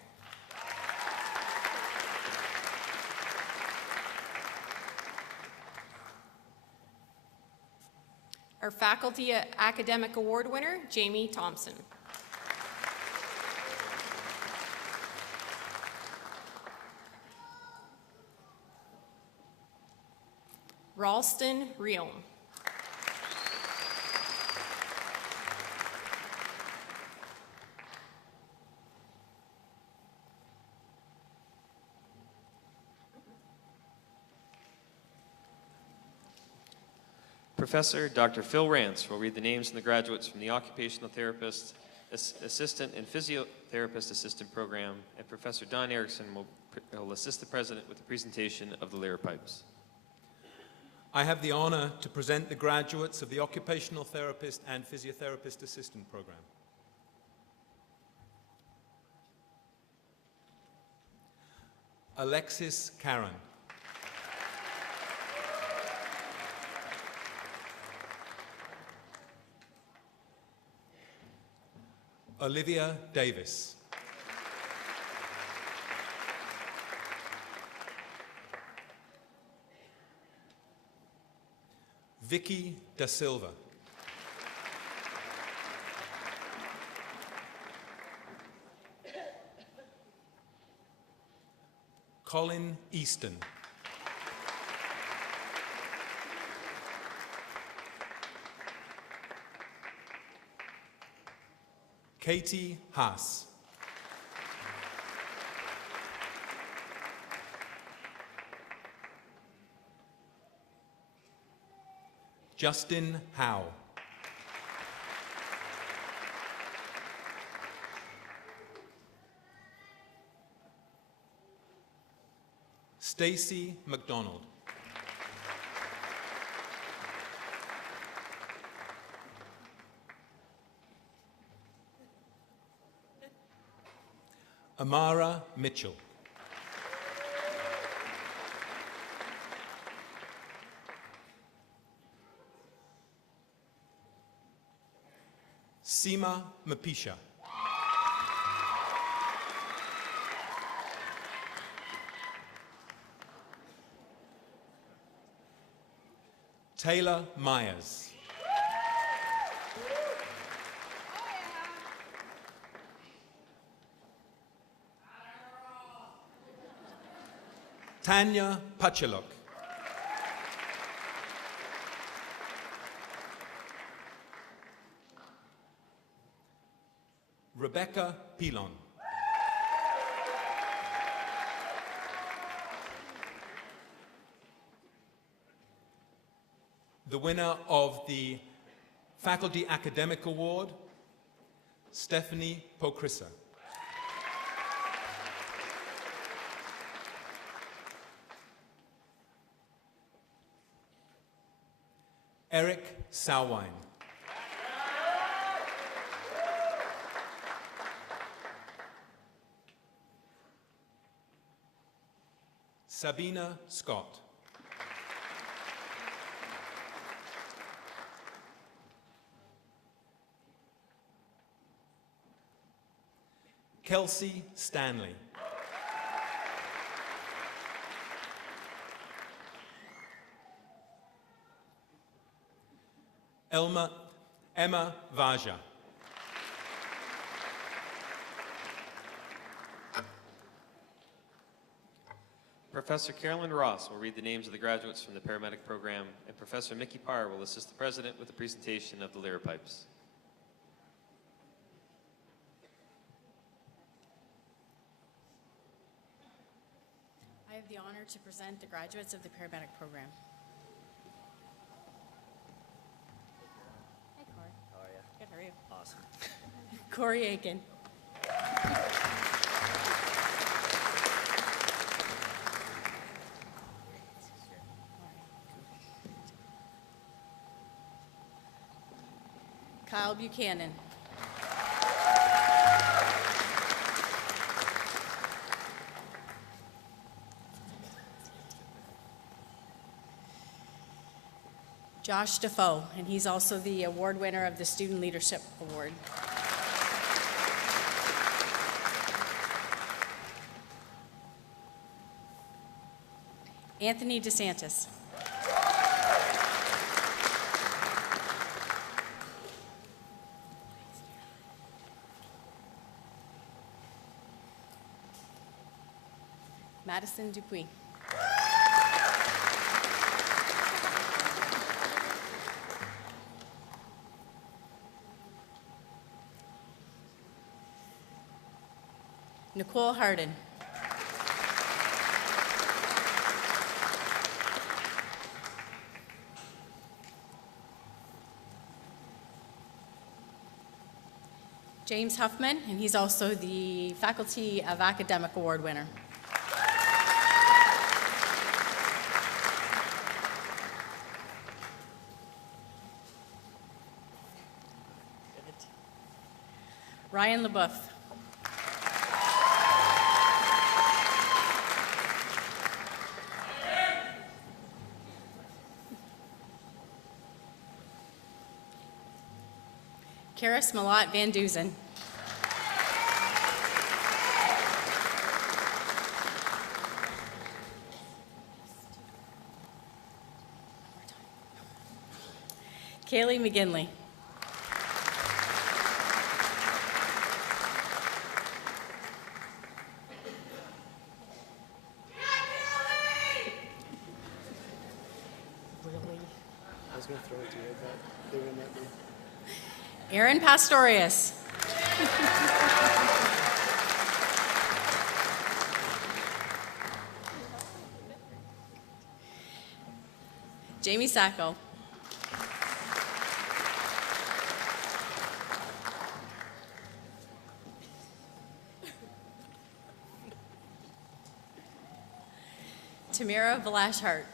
Our Faculty Academic Award winner, Jamie Thompson. Ralston Riom. Professor Dr. Phil Rance will read the names of the graduates from the Occupational Therapist Assistant and Physiotherapist Assistant Program, and Professor Don Erickson will assist the President with the presentation of the Lear Pipes. I have the honor to present the graduates of the Occupational Therapist and Physiotherapist Assistant Program. Alexis Karen. Olivia Davis. Vicky Da Silva. Colin Easton. Katie Haas. Justin Howe. Stacy McDonald. Amara Mitchell. Seema Mapisha. Taylor Myers. Tanya Pachelok. Rebecca Pilon. The winner of the Faculty Academic Award, Stephanie Pocrissa. Eric Sauwine. Sabina Scott. Kelsey Stanley. Emma Vaja. Professor Carolyn Ross will read the names of the graduates from the paramedic program, and Professor Mickey Parr will assist the president with the presentation of the Lear Pipes. I have the honor to present the graduates of the paramedic program. Hi, Corey. How are you? Good, how are you? Awesome. Corey Aiken. Kyle Buchanan. Josh Defoe, and he's also the award winner of the Student Leadership Award. Anthony DeSantis. Madison Dupuis. Nicole Harden. James Huffman, and he's also the Faculty of Academic Award winner. Ryan LeBoeuf. Karis Malott Van Duzen. Kaylee McGinley. I was going to throw it to you, but they wouldn't let me. Aaron Pastorius. Jamie Sacco. Tamira Velashhart.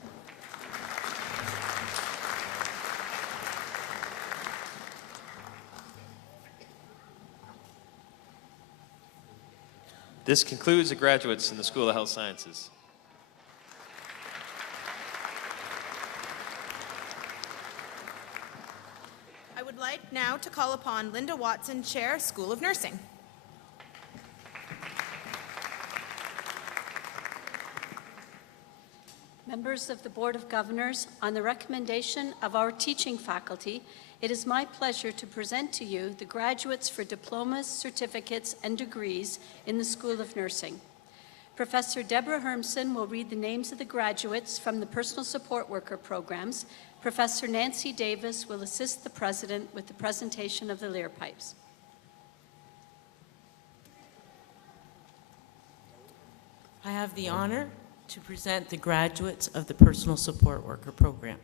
This concludes the graduates in the School of Health Sciences. I would like now to call upon Linda Watson, Chair, School of Nursing. Members of the Board of Governors, on the recommendation of our teaching faculty, it is my pleasure to present to you the graduates for diplomas, certificates, and degrees in the School of Nursing. Professor Deborah Hermson will read the names of the graduates from the personal support worker programs. Professor Nancy Davis will assist the President with the presentation of the Lear Pipes. I have the honor to present the graduates of the Personal Support Worker Program.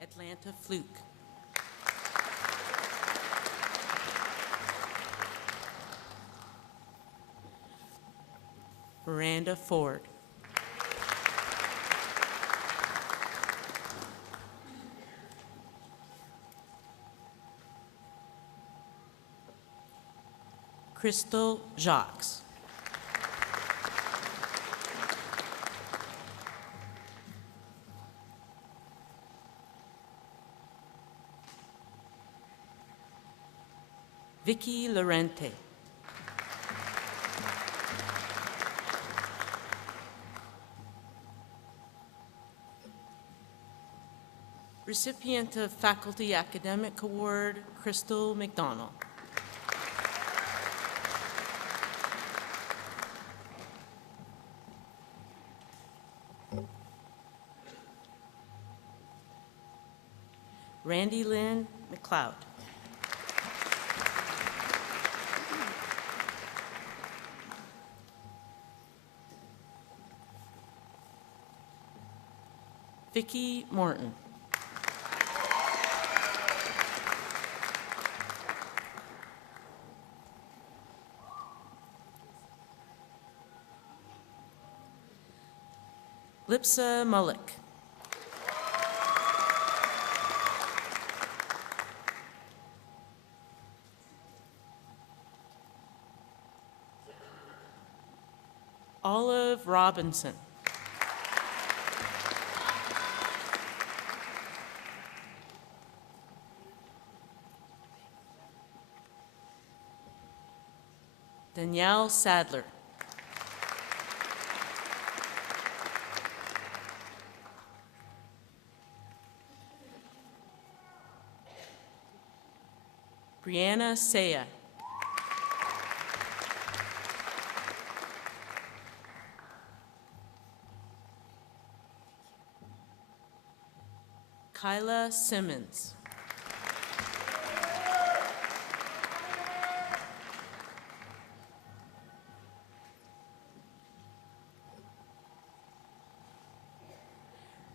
Atlanta Fluke. Miranda Ford. Crystal Jacques. Vicky Lorente. Recipient of Faculty Academic Award, Crystal McDonald. Randy Lynn McLeod. Vicki Morton. Lipsa Mullick. Olive Robinson. Danielle Sadler. Brianna Saya. Kyla Simmons.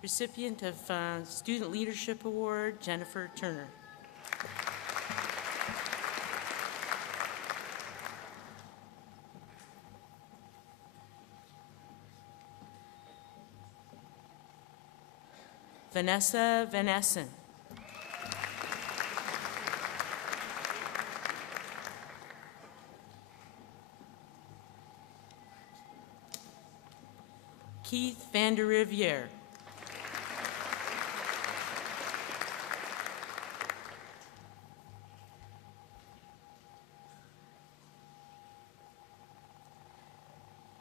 Recipient of Student Leadership Award, Jennifer Turner. Vanessa Van Essen. Keith Van der Riviere.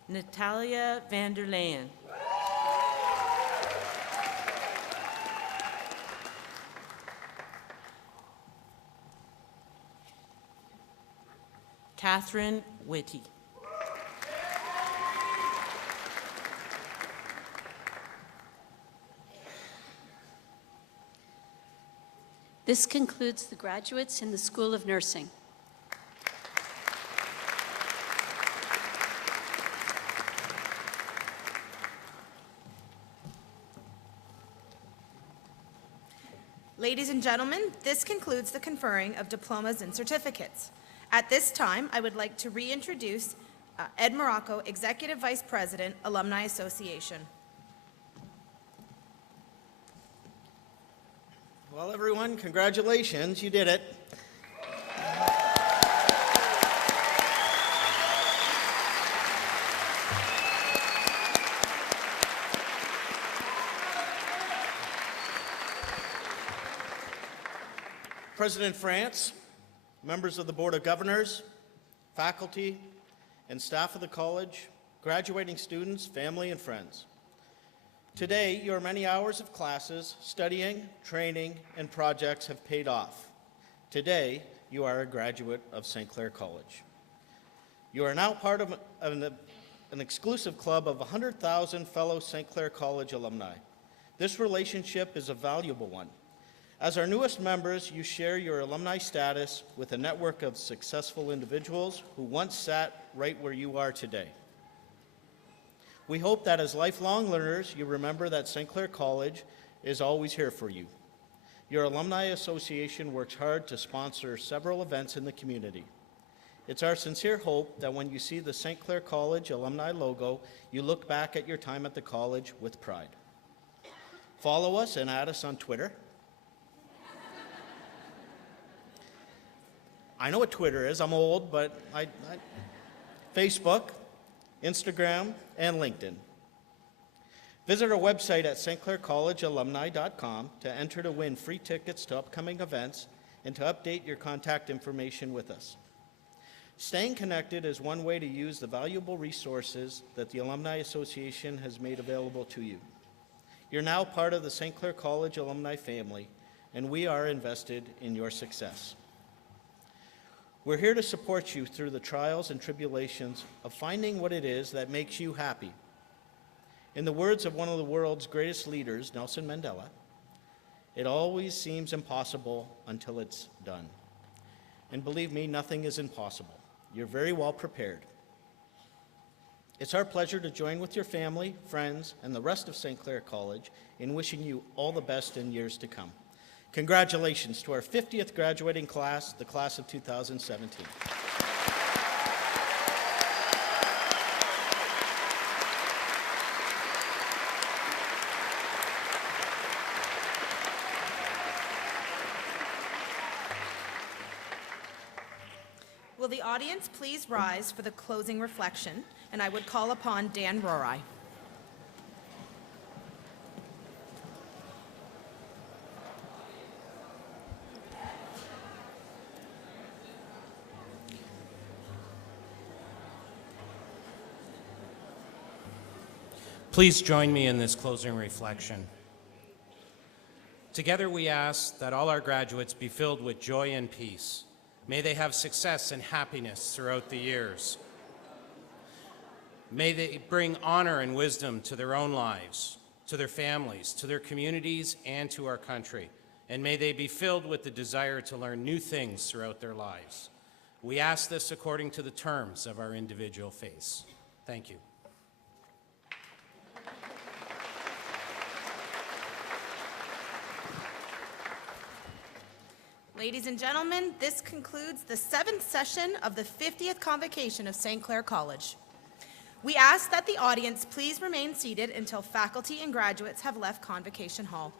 Natalia Van der Leyen. Catherine Whitty. This concludes the graduates in the School of Nursing. Ladies and gentlemen, this concludes the conferring of diplomas and certificates. At this time, I would like to reintroduce Ed Morocco, Executive Vice President, Alumni Association. Well, everyone, congratulations, you did it. President France, members of the Board of Governors, faculty, and staff of the college, graduating students, family, and friends. Today, your many hours of classes, studying, training, and projects have paid off. Today, you are a graduate of St. Clair College. You are now part of an exclusive club of 100,000 fellow St. Clair College alumni. This relationship is a valuable one. As our newest members, you share your alumni status with a network of successful individuals who once sat right where you are today. We hope that as lifelong learners, you remember that St. Clair College is always here for you. Your Alumni Association works hard to sponsor several events in the community. It's our sincere hope that when you see the St. Clair College alumni logo, you look back at your time at the college with pride. Follow us and add us on Twitter. I know what Twitter is. I'm old, but Facebook, Instagram, and LinkedIn. Visit our website at stclaircollegealumni.com to enter to win free tickets to upcoming events and to update your contact information with us. Staying connected is one way to use the valuable resources that the Alumni Association has made available to you. You're now part of the St. Clair College alumni family, and we are invested in your success. We're here to support you through the trials and tribulations of finding what it is that makes you happy. In the words of one of the world's greatest leaders, Nelson Mandela, it always seems impossible until it's done. And believe me, nothing is impossible. You're very well prepared. It's our pleasure to join with your family, friends, and the rest of St. Clair College in wishing you all the best in years to come. Congratulations to our 50th graduating class, the class of 2017. Will the audience please rise for the closing reflection, and I would call upon Dan Rorai. Please join me in this closing reflection. Together we ask that all our graduates be filled with joy and peace. May they have success and happiness throughout the years. May they bring honor and wisdom to their own lives, to their families, to their communities, and to our country. And may they be filled with the desire to learn new things throughout their lives. We ask this according to the terms of our individual faiths. Thank you. Ladies and gentlemen, this concludes the 7th session of the 50th Convocation of St. Clair College. We ask that the audience please remain seated until faculty and graduates have left Convocation Hall.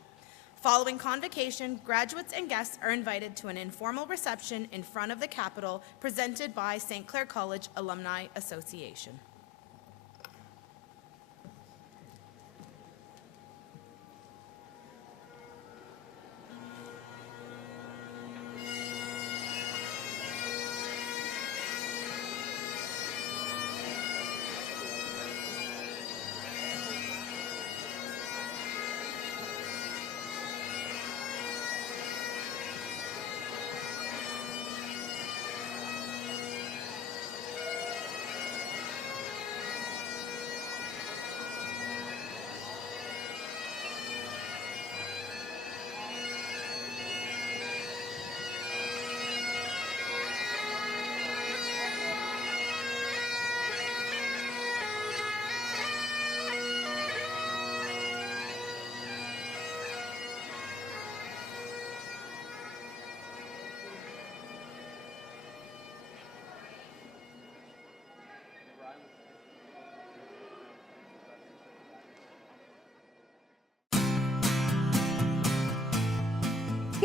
Following Convocation, graduates and guests are invited to an informal reception in front of the Capitol presented by St. Clair College Alumni Association.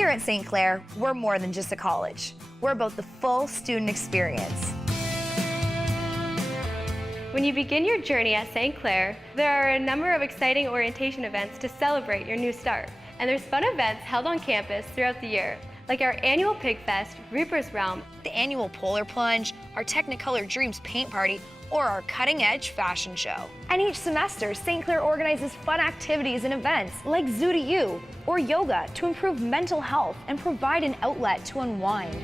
Here at St. Clair, we're more than just a college. We're about the full student experience. When you begin your journey at St. Clair, there are a number of exciting orientation events to celebrate your new start. And there's fun events held on campus throughout the year, like our annual Pig Fest, Reaper's Realm, The annual Polar Plunge, our Technicolor Dreams paint party, or our cutting-edge fashion show. And each semester, St. Clair organizes fun activities and events like Zoo to You or yoga to improve mental health and provide an outlet to unwind.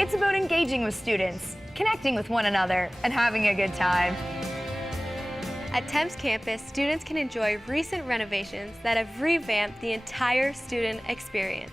It's about engaging with students, connecting with one another, and having a good time. At Thames campus, students can enjoy recent renovations that have revamped the entire student experience.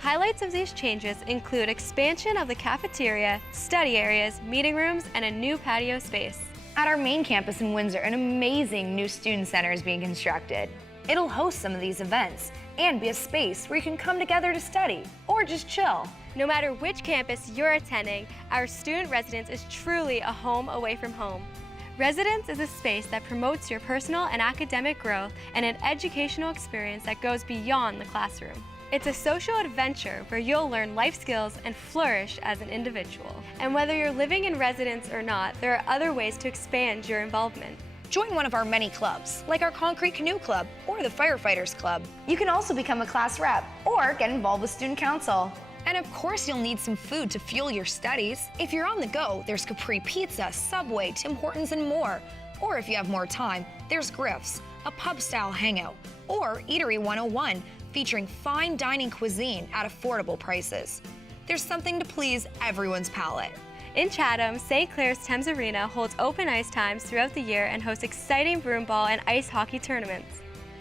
Highlights of these changes include expansion of the cafeteria, study areas, meeting rooms, and a new patio space. At our main campus in Windsor, an amazing new student center is being constructed. It'll host some of these events and be a space where you can come together to study or just chill. No matter which campus you're attending, our student residence is truly a home away from home. Residence is a space that promotes your personal and academic growth and an educational experience that goes beyond the classroom. It's a social adventure where you'll learn life skills and flourish as an individual. And whether you're living in residence or not, there are other ways to expand your involvement. Join one of our many clubs, like our Concrete Canoe Club or the Firefighters Club. You can also become a class rep or get involved with Student Council. And of course, you'll need some food to fuel your studies. If you're on the go, there's Capri Pizza, Subway, Tim Hortons, and more. Or if you have more time, there's Griff's, a pub-style hangout, or Eatery 101, featuring fine dining cuisine at affordable prices. There's something to please everyone's palate. In Chatham, St. Clair's Thames Arena holds open ice times throughout the year and hosts exciting broomball and ice hockey tournaments.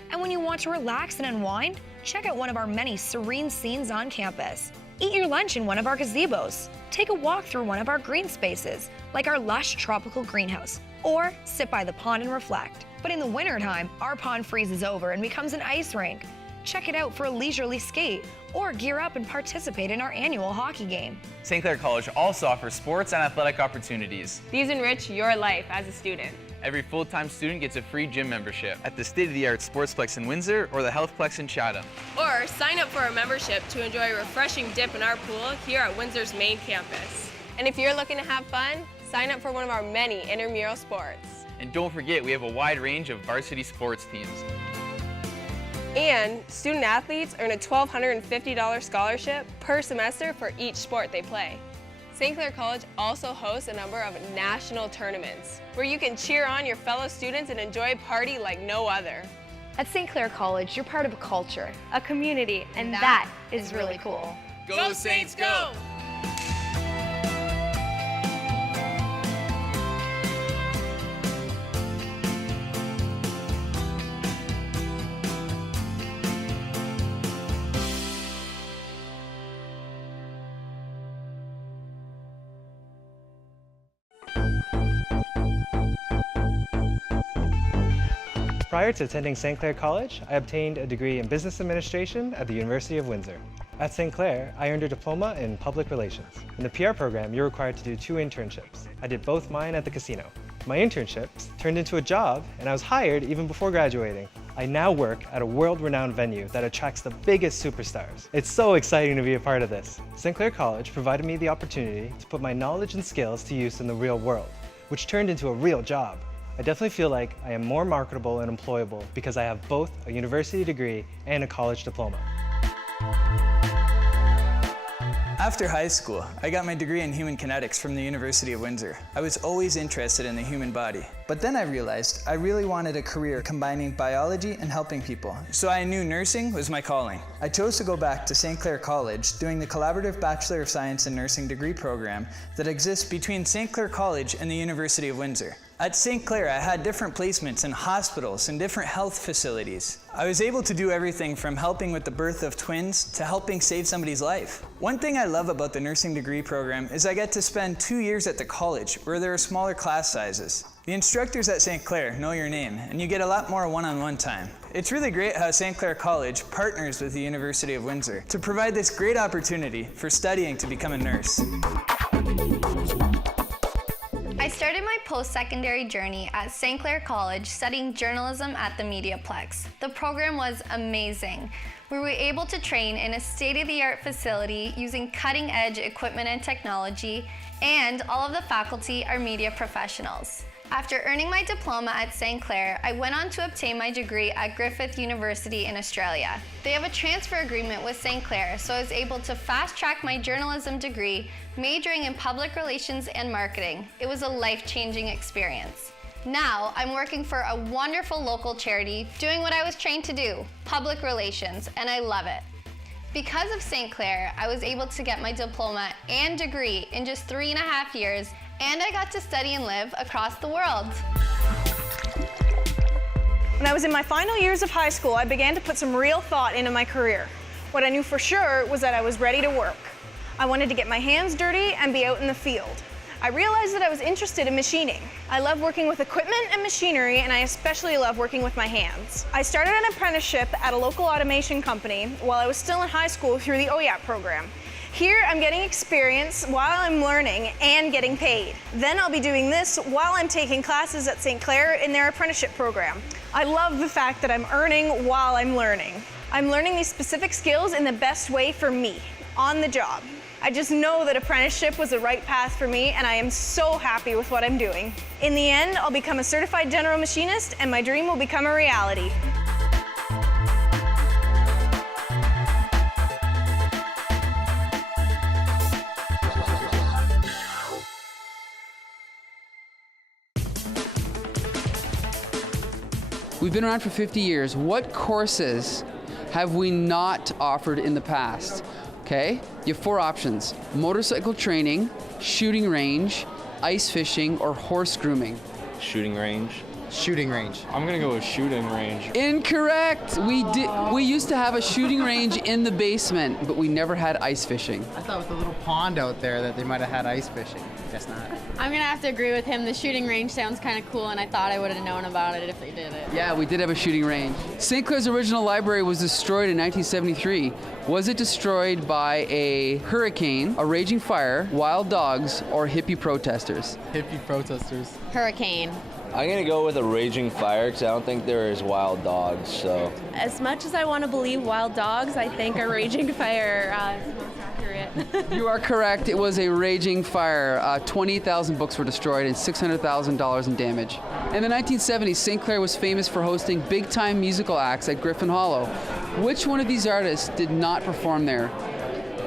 And when you want to relax and unwind, check out one of our many serene scenes on campus. Eat your lunch in one of our gazebos. Take a walk through one of our green spaces, like our lush tropical greenhouse, or sit by the pond and reflect. But in the wintertime, our pond freezes over and becomes an ice rink. Check it out for a leisurely skate, or gear up and participate in our annual hockey game. St. Clair College also offers sports and athletic opportunities. These enrich your life as a student. Every full-time student gets a free gym membership at the state-of-the-art Sportsplex in Windsor or the Healthplex in Chatham. Or sign up for a membership to enjoy a refreshing dip in our pool here at Windsor's main campus. And if you're looking to have fun, sign up for one of our many intramural sports. And don't forget, we have a wide range of varsity sports teams. And student athletes earn a $1,250 scholarship per semester for each sport they play. St. Clair College also hosts a number of national tournaments where you can cheer on your fellow students and enjoy a party like no other. At St. Clair College, you're part of a culture, a community, and that is really cool. Go Saints, go! Prior to attending St. Clair College, I obtained a degree in Business Administration at the University of Windsor. At St. Clair, I earned a diploma in Public Relations. In the PR program, you're required to do 2 internships. I did both mine at the casino. My internships turned into a job, and I was hired even before graduating. I now work at a world-renowned venue that attracts the biggest superstars. It's so exciting to be a part of this. St. Clair College provided me the opportunity to put my knowledge and skills to use in the real world, which turned into a real job. I definitely feel like I am more marketable and employable because I have both a university degree and a college diploma. After high school, I got my degree in human kinetics from the University of Windsor. I was always interested in the human body. But then I realized I really wanted a career combining biology and helping people. So I knew nursing was my calling. I chose to go back to St. Clair College doing the collaborative Bachelor of Science in Nursing degree program that exists between St. Clair College and the University of Windsor. At St. Clair, I had different placements in hospitals and different health facilities. I was able to do everything from helping with the birth of twins to helping save somebody's life. One thing I love about the nursing degree program is I get to spend 2 years at the college where there are smaller class sizes. The instructors at St. Clair know your name, and you get a lot more one-on-one time. It's really great how St. Clair College partners with the University of Windsor to provide this great opportunity for studying to become a nurse. I started my post-secondary journey at St. Clair College studying journalism at the Mediaplex. The program was amazing. We were able to train in a state-of-the-art facility using cutting-edge equipment and technology, and all of the faculty are media professionals. After earning my diploma at St. Clair, I went on to obtain my degree at Griffith University in Australia. They have a transfer agreement with St. Clair, so I was able to fast-track my journalism degree, majoring in public relations and marketing. It was a life-changing experience. Now, I'm working for a wonderful local charity, doing what I was trained to do, public relations, and I love it. Because of St. Clair, I was able to get my diploma and degree in just 3.5 years, and I got to study and live across the world. When I was in my final years of high school, I began to put some real thought into my career. What I knew for sure was that I was ready to work. I wanted to get my hands dirty and be out in the field. I realized that I was interested in machining. I love working with equipment and machinery, and I especially love working with my hands. I started an apprenticeship at a local automation company while I was still in high school through the OYAP program. Here, I'm getting experience while I'm learning and getting paid. Then I'll be doing this while I'm taking classes at St. Clair in their apprenticeship program. I love the fact that I'm earning while I'm learning. I'm learning these specific skills in the best way for me, on the job. I just know that apprenticeship was the right path for me, and I am so happy with what I'm doing. In the end, I'll become a certified general machinist, and my dream will become a reality. We've been around for 50 years. What courses have we not offered in the past? Okay, you have 4 options: motorcycle training, shooting range, ice fishing, or horse grooming. Shooting range. Shooting range. I'm gonna go with shooting range. Incorrect. We used to have a shooting range in the basement, but we never had ice fishing. I thought with the little pond out there that they might have had ice fishing. Guess not. I'm gonna have to agree with him. The shooting range sounds kind of cool, and I thought I would have known about it if they did it. Yeah, we did have a shooting range. St. Clair's original library was destroyed in 1973. Was it destroyed by a hurricane, a raging fire, wild dogs, or hippie protesters? Hippie protesters. Hurricane. I'm going to go with a raging fire because I don't think there is wild dogs, so. As much as I want to believe wild dogs, I think a raging fire is most accurate. You are correct. It was a raging fire. 28,000 books were destroyed and $600,000 in damage. In the 1970s, St. Clair was famous for hosting big-time musical acts at Griffin Hollow. Which one of these artists did not perform there?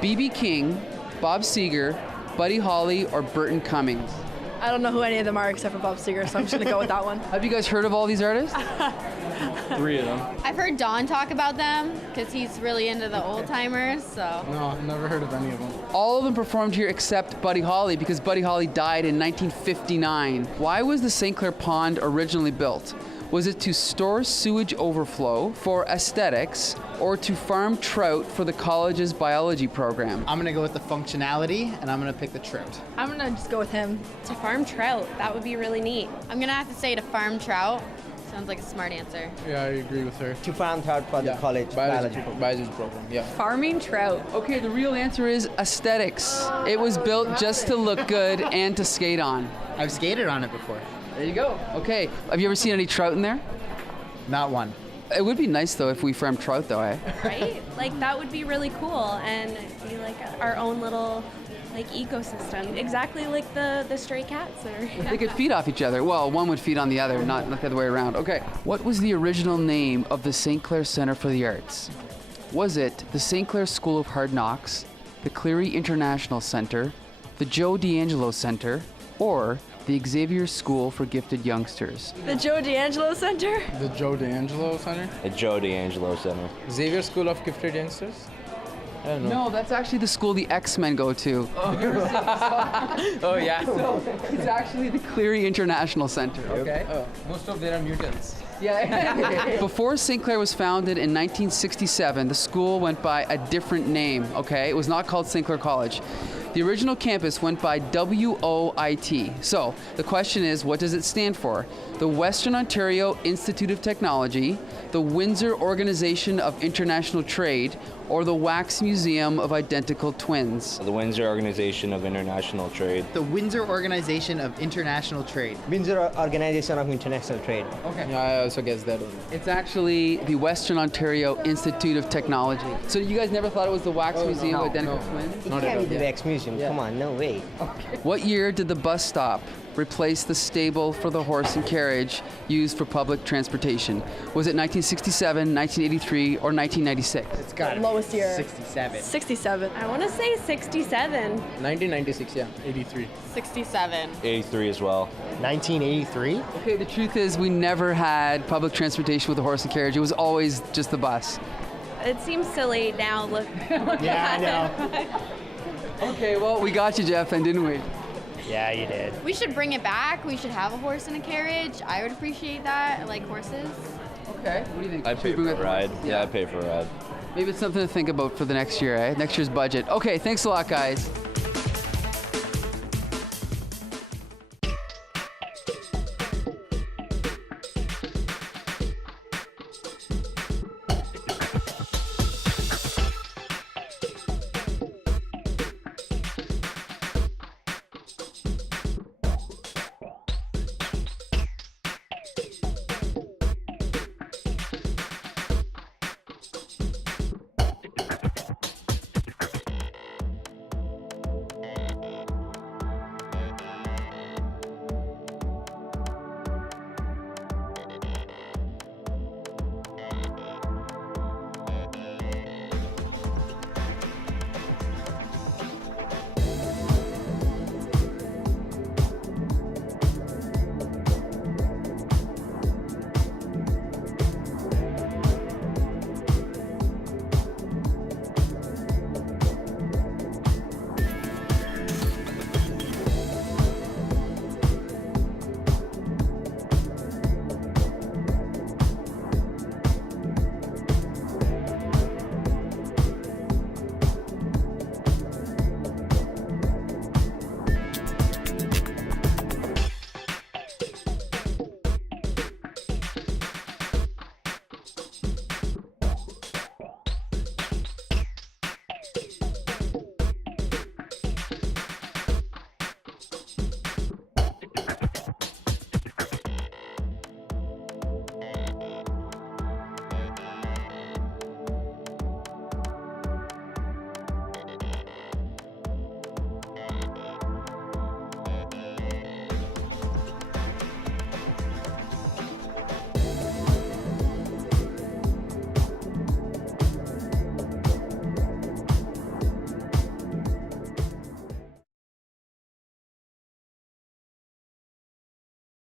B.B. King, Bob Seger, Buddy Holly, or Burton Cummings? I don't know who any of them are except for Bob Seger, so I'm just going to go with that one. Have you guys heard of all these artists? 3 of them. I've heard Don talk about them because he's really into the old timers. So. No, I've never heard of any of them. All of them performed here except Buddy Holly because Buddy Holly died in 1959. Why was the St. Clair Pond originally built? Was it to store sewage overflow for aesthetics or to farm trout for the college's biology program? I'm going to go with the functionality, and I'm going to pick the trout. I'm going to just go with him. To farm trout, that would be really neat. I'm gonna have to say to farm trout. Sounds like a smart answer. Yeah, I agree with her. To farm trout for the college biology program, yeah. Farming trout. Okay, the real answer is aesthetics. It was built just to look good and to skate on. I've skated on it before. There you go. Okay, have you ever seen any trout in there? Not one. It would be nice though if we farmed trout though, eh? Right? Like that would be really cool and be like our own little like ecosystem. Exactly like the stray cats that are. They could feed off each other. Well, one would feed on the other, not the other way around. Okay. What was the original name of the St. Clair Center for the Arts? Was it the St. Clair School of Hard Knocks, the Cleary International Center, the Joe D'Angelo Center, or the Xavier School for Gifted Youngsters? The Joe D'Angelo Center? The Joe D'Angelo Center? The Joe D'Angelo Center. Xavier School of Gifted Youngsters? I don't know. No, that's actually the school the X-Men go to. Oh, yeah. So, it's actually the Cleary International Center, okay? Oh, most of them are mutants. Yeah. Before St. Clair was founded in 1967, the school went by a different name, okay? It was not called St. Clair College. The original campus went by WOIT. So the question is, what does it stand for? The Western Ontario Institute of Technology, the Windsor Organization of International Trade, or the Wax Museum of Identical Twins? The Windsor Organization of International Trade. The Windsor Organization of International Trade. Windsor Organization of International Trade. Okay. Yeah, I also guess that one. It's actually the Western Ontario Institute of Technology. So you guys never thought it was the Wax Museum of Identical Twins? It can't be the Wax Museum. Come on, no way. Okay. What year did the bus stop replace the stable for the horse and carriage used for public transportation? Was it 1967, 1983, or 1996? It's got Lowest year. 67. 67. I want to say 67. 1996, yeah. 83. 67. 83 as well. 1983? Okay, the truth is we never had public transportation with a horse and carriage. It was always just the bus. It seems silly now. Look. Yeah, I know. Okay, well, we got you, Jeff, then, didn't we? Yeah, you did. We should bring it back. We should have a horse and a carriage. I would appreciate that. I like horses. Okay, what do you think? I'd pay for a ride. Yeah, I'd pay for a ride. Maybe it's something to think about for the next year, eh? Next year's budget. Okay, thanks a lot, guys.